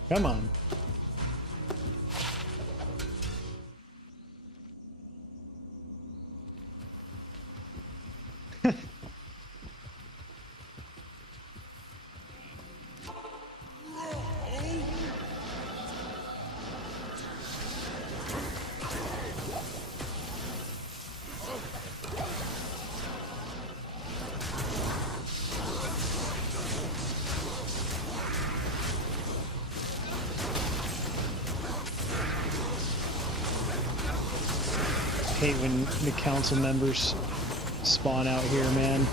Come on. Hate when the council members spawn out here, man.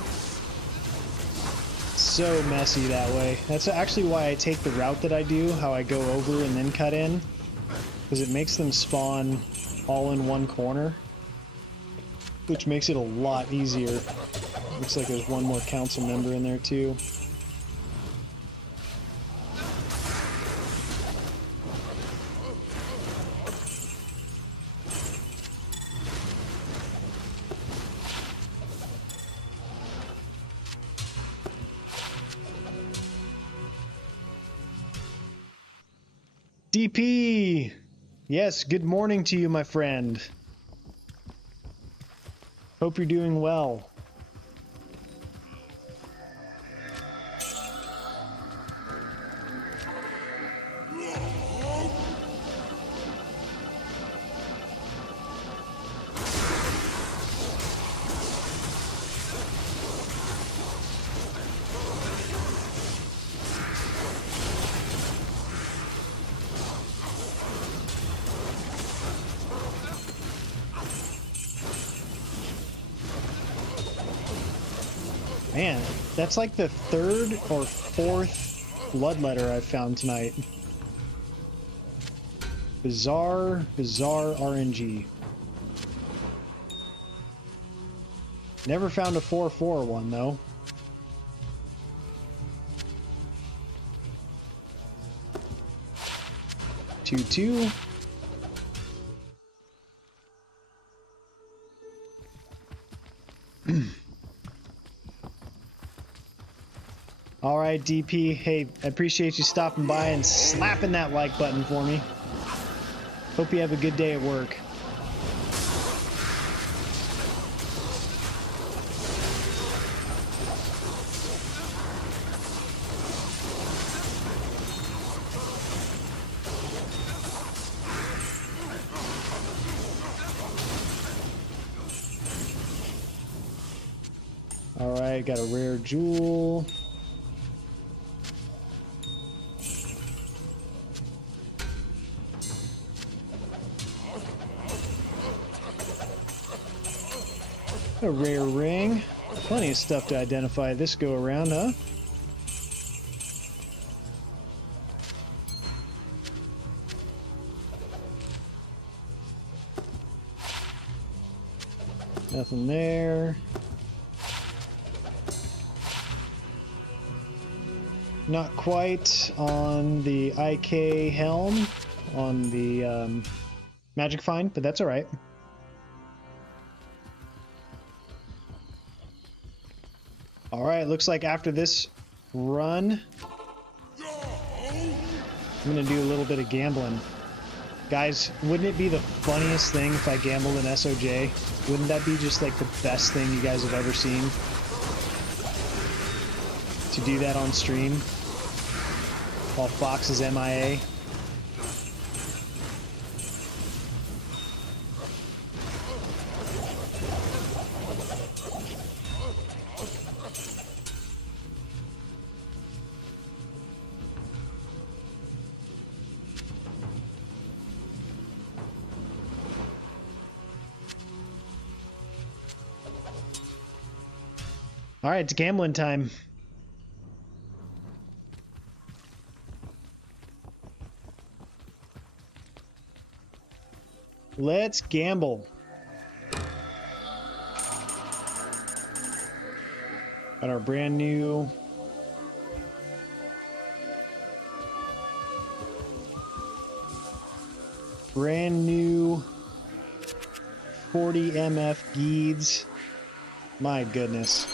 So messy that way. That's actually why I take the route that I do, how I go over and then cut in, because it makes them spawn all in one corner, which makes it a lot easier. Looks like there's one more council member in there too. DP! Yes, good morning to you, my friend. Hope you're doing well. Man, that's like the third or fourth bloodletter I've found tonight. Bizarre RNG. Never found a 4-4 one though. Two. All right, DP. Hey, I appreciate you stopping by and slapping that like button for me. Hope you have a good day at work. All right, got a rare jewel. A rare ring. Plenty of stuff to identify this go around, huh? Nothing there. Not quite on the IK helm, on the Magic Find, but that's all right. All right, looks like after this run, I'm gonna do a little bit of gambling. Guys, wouldn't it be the funniest thing if I gambled an SOJ? Wouldn't that be just like the best thing you guys have ever seen? To do that on stream while Fox is MIA. All right, it's gambling time. Let's gamble. Got our brand new brand new 40 MF Geeds. My goodness.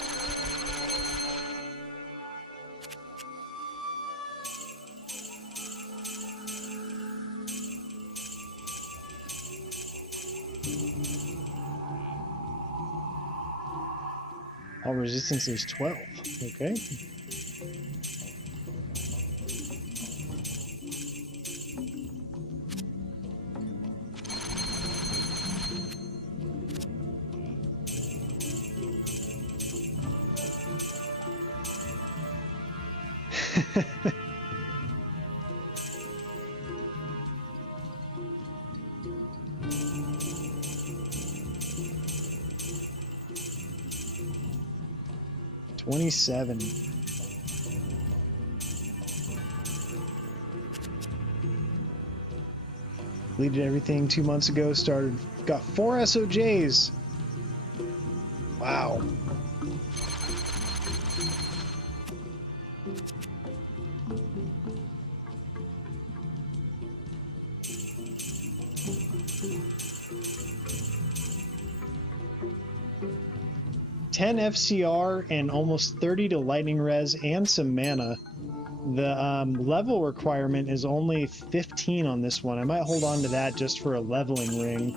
All resistance is 12. Okay. $27. Deleted everything 2 months ago. Got 4 SOJs. Wow. $10 FCR and almost 30 to lightning res and some mana. The level requirement is only 15 on this one. I might hold on to that just for a leveling ring.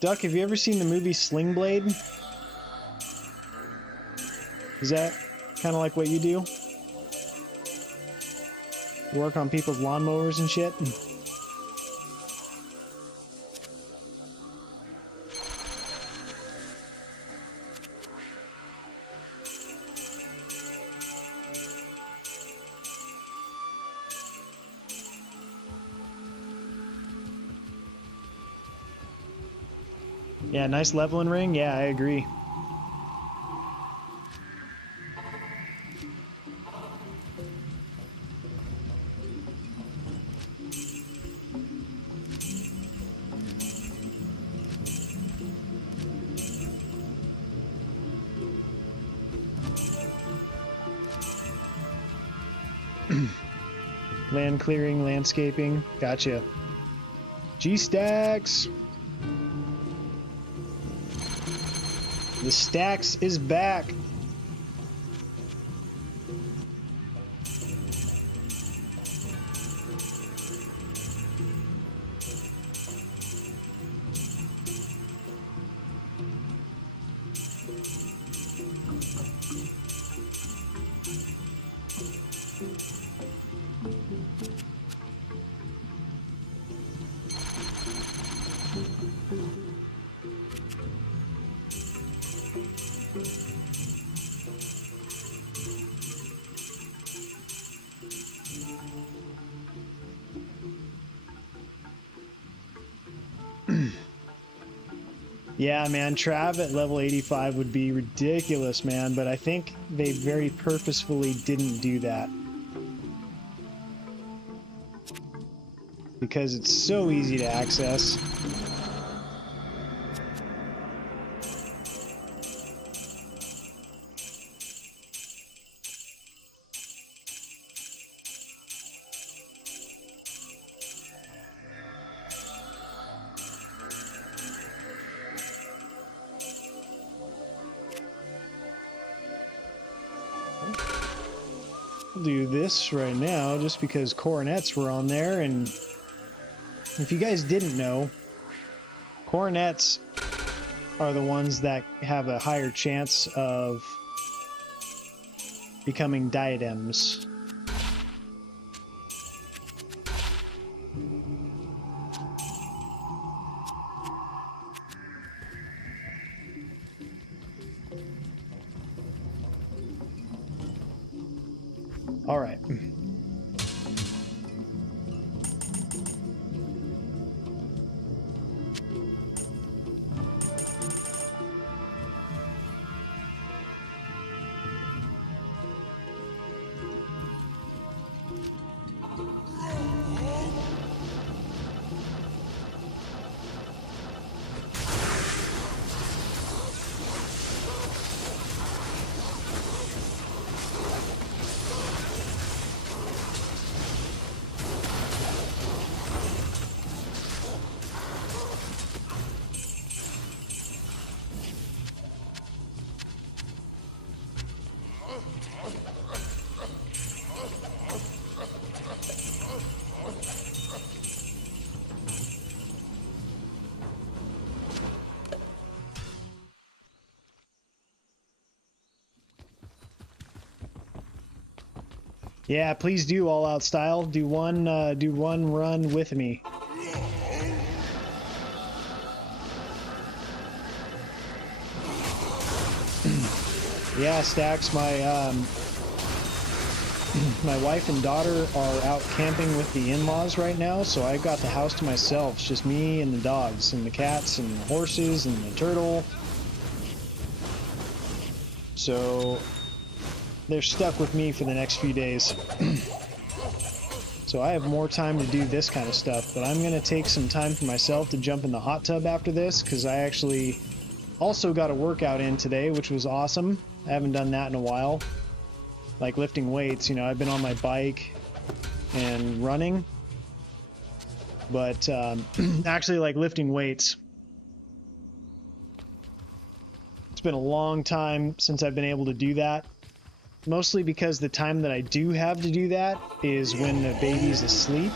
Duck, have you ever seen the movie Sling Blade? Is that kind of like what you do? Work on people's lawnmowers and shit? Yeah, nice leveling ring. Yeah, I agree. Land clearing, landscaping. Gotcha. G-Stacks. The stacks is back. Yeah, man, Trav at level 85 would be ridiculous, man, but I think they very purposefully didn't do that. Because it's so easy to access. I'll do this right now just because coronets were on there, and if you guys didn't know, coronets are the ones that have a higher chance of becoming diadems. All right. Yeah, please do all out style. Do one run with me. Yeah, Stacks, my my wife and daughter are out camping with the in-laws right now, so I've got the house to myself. It's just me and the dogs and the cats and the horses and the turtle. So they're stuck with me for the next few days. So I have more time to do this kind of stuff, but I'm gonna take some time for myself to jump in the hot tub after this, because I actually also got a workout in today, which was awesome. I haven't done that in a while. Like lifting weights, you know, I've been on my bike and running, but actually like lifting weights. It's been a long time since I've been able to do that. Mostly because the time that I do have to do that is when the baby's asleep,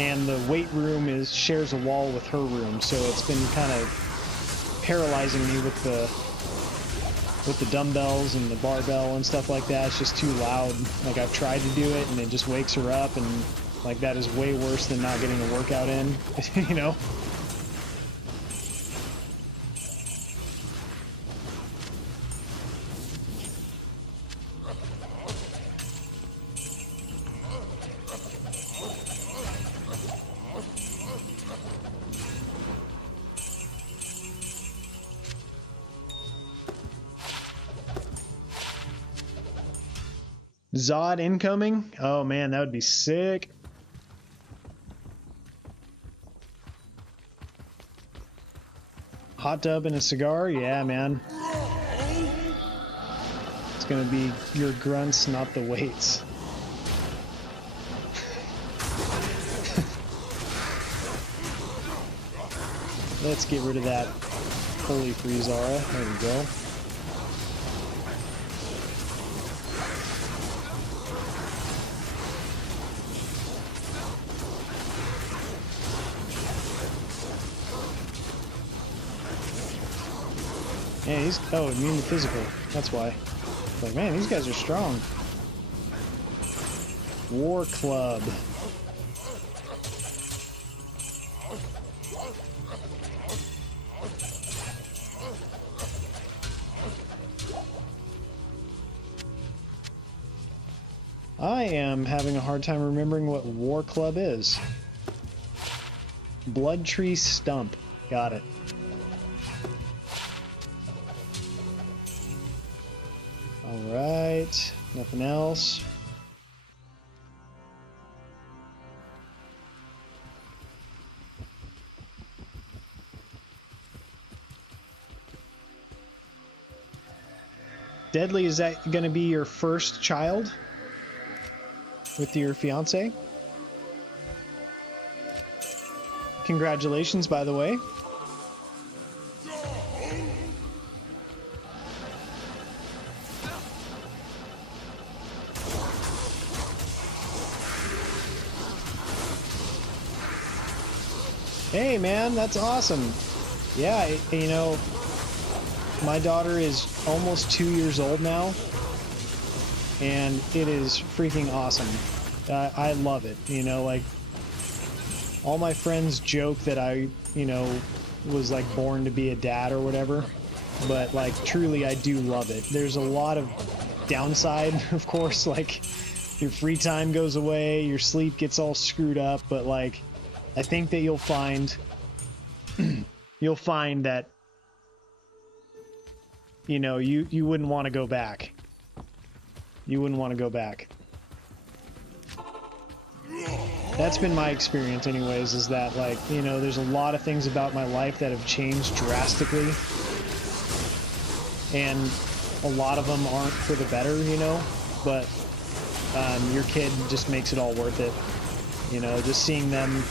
and the weight room shares a wall with her room, so it's been kind of paralyzing me with the dumbbells and the barbell and stuff like that. It's just too loud. Like, I've tried to do it and it just wakes her up, and like that is way worse than not getting a workout in, you know? Zod incoming? Oh man, that would be sick. Hot tub and a cigar? Yeah, man. It's gonna be your grunts, not the weights. Let's get rid of that holy freeze aura. There we go. Yeah, he's, oh, immune to physical. That's why. Like, man, these guys are strong. War Club. I am having a hard time remembering what War Club is. Blood Tree Stump. Got it. Alright, nothing else. Deadly, is that going to be your first child with your fiance? Congratulations, by the way. Hey, man, that's awesome. Yeah, you know, my daughter is almost 2 years old now, and it is freaking awesome. I love it. You know, like, all my friends joke that I, you know, was like born to be a dad or whatever, but like truly I do love it. There's a lot of downside, of course, like your free time goes away, your sleep gets all screwed up, but like I think that you'll find that, you know, you wouldn't want to go back. You wouldn't want to go back. That's been my experience anyways, is that, like, you know, there's a lot of things about my life that have changed drastically, and a lot of them aren't for the better, you know, but your kid just makes it all worth it. You know, just seeing them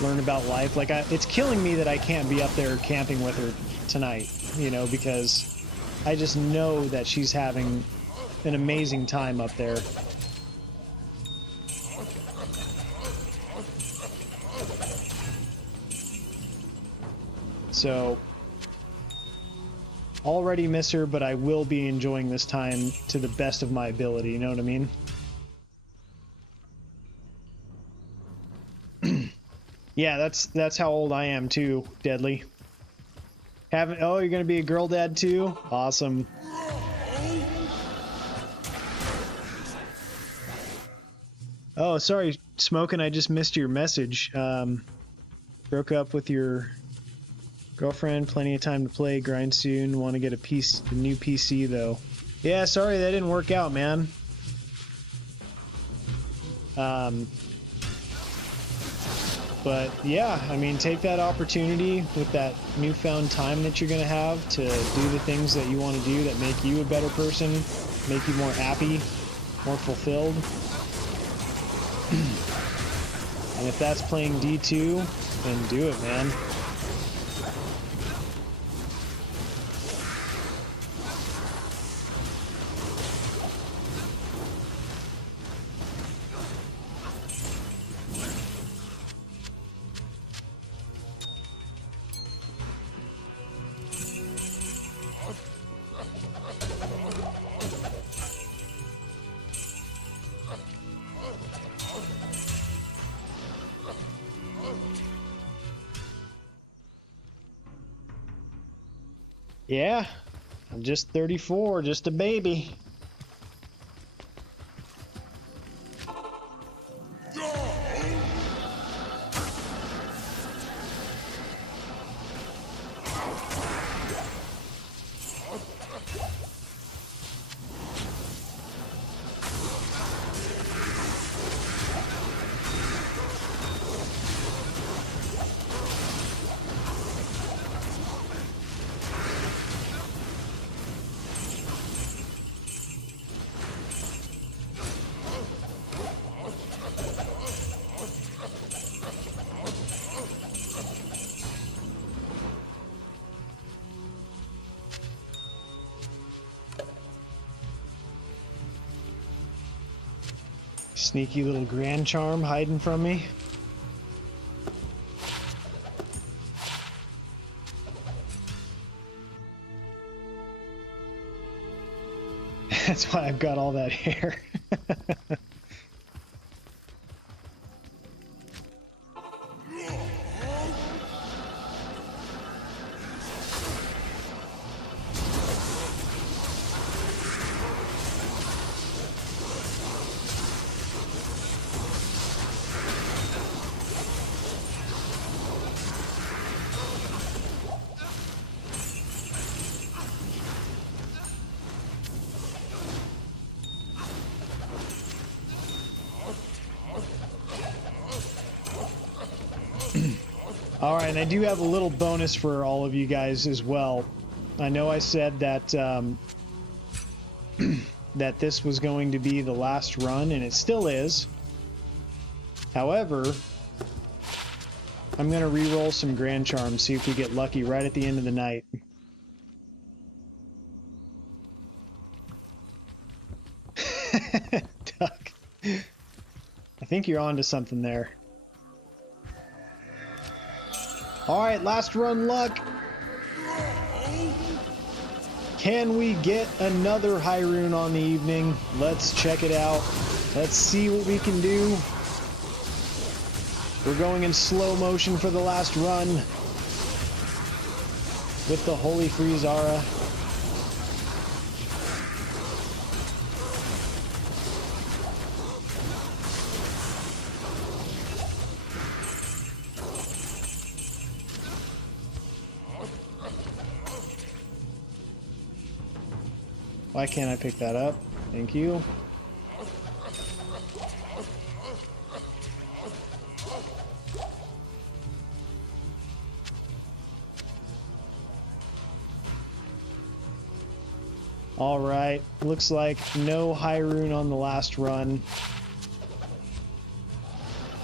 learn about life. Like, it's killing me that I can't be up there camping with her tonight, you know, because I just know that she's having an amazing time up there. So, already miss her, but I will be enjoying this time to the best of my ability, you know what I mean? Yeah, that's how old I am too, Deadly. Oh, you're gonna be a girl dad too? Awesome. Oh, sorry, Smokin', I just missed your message. Broke up with your girlfriend, plenty of time to play, grind soon, want to get a new PC though. Yeah, sorry that didn't work out, man. But yeah, I mean, take that opportunity with that newfound time that you're gonna have to do the things that you want to do that make you a better person, make you more happy, more fulfilled. And if that's playing D2, then do it, man. Yeah, I'm just 34, just a baby. Sneaky little grand charm hiding from me. That's why I've got all that hair. All right, and I do have a little bonus for all of you guys as well. I know I said that that this was going to be the last run, and it still is. However, I'm going to re-roll some Grand Charms, see if we get lucky right at the end of the night. Duck. I think you're onto something there. Alright, last run luck. Can we get another high rune on the evening? Let's check it out. Let's see what we can do. We're going in slow motion for the last run with the Holy Freezara. Why can't I pick that up? Thank you. All right, looks like no high rune on the last run.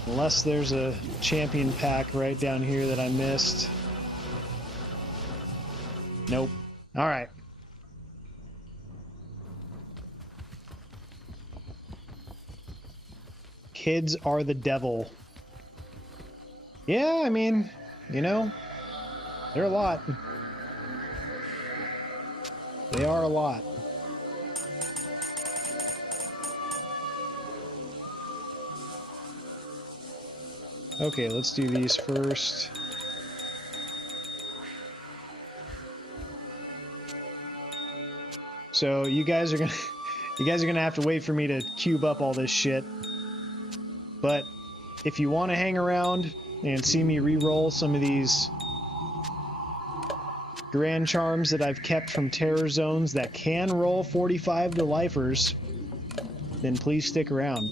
Unless there's a champion pack right down here that I missed. Nope. All right. Kids are the devil. Yeah, I mean, you know, they're a lot. They are a lot. Okay, let's do these first. So you guys are gonna have to wait for me to cube up all this shit. But if you want to hang around and see me re-roll some of these Grand Charms that I've kept from Terror Zones that can roll 45 to lifers, then please stick around.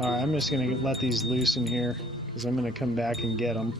Alright, I'm just gonna let these loose in here, because I'm gonna come back and get them.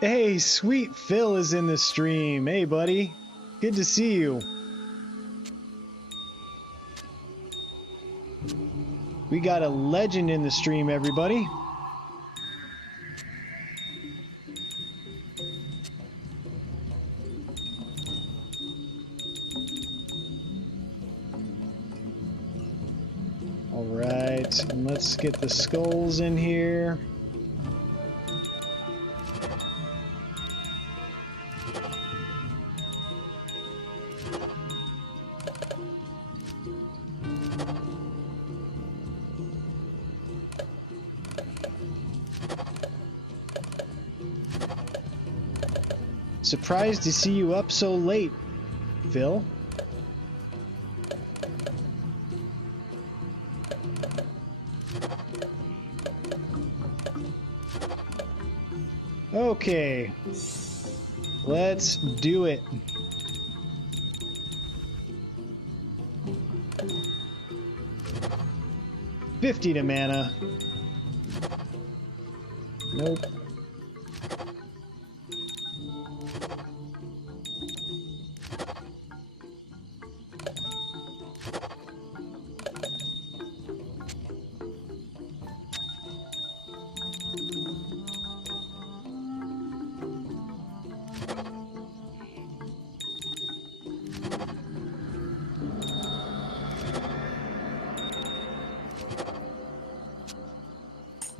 Hey, Sweet Phil is in the stream. Hey, buddy. Good to see you. We got a legend in the stream, everybody. All right, and let's get the skulls in here. Surprised to see you up so late, Phil. Okay, let's do it. $50 to mana. Nope.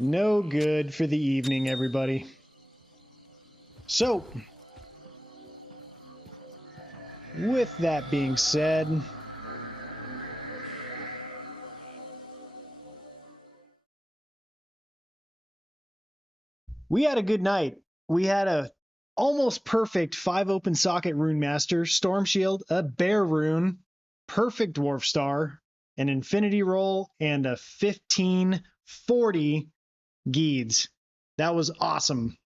No good for the evening, everybody. So, with that being said, we had a good night. We had a almost perfect 5 open socket rune master, storm shield, a bear rune, perfect dwarf star, an infinity roll, and a 1540 Geeds. That was awesome.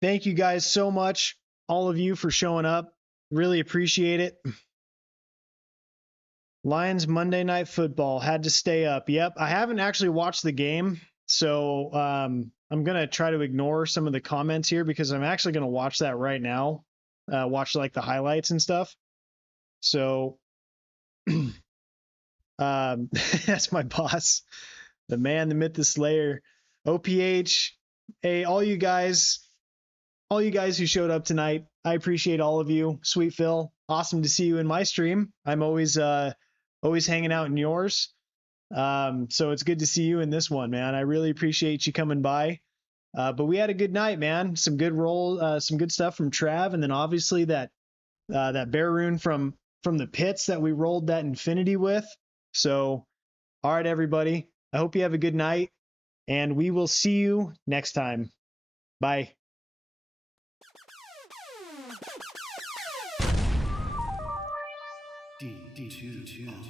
Thank you guys so much, all of you, for showing up. Really appreciate it. Lions Monday Night Football had to stay up. Yep, I haven't actually watched the game, so I'm gonna try to ignore some of the comments here because I'm actually gonna watch that right now. Watch like the highlights and stuff. So that's my boss, the man, the myth, the slayer, OPH. Hey, all you guys who showed up tonight, I appreciate all of you. Sweet Phil, awesome to see you in my stream. I'm always hanging out in yours. So it's good to see you in this one, man. I really appreciate you coming by. But we had a good night, man. Some good some good stuff from Trav, and then obviously that bear rune from the pits that we rolled that infinity with. So, all right, everybody. I hope you have a good night, and we will see you next time. Bye. Degenerate.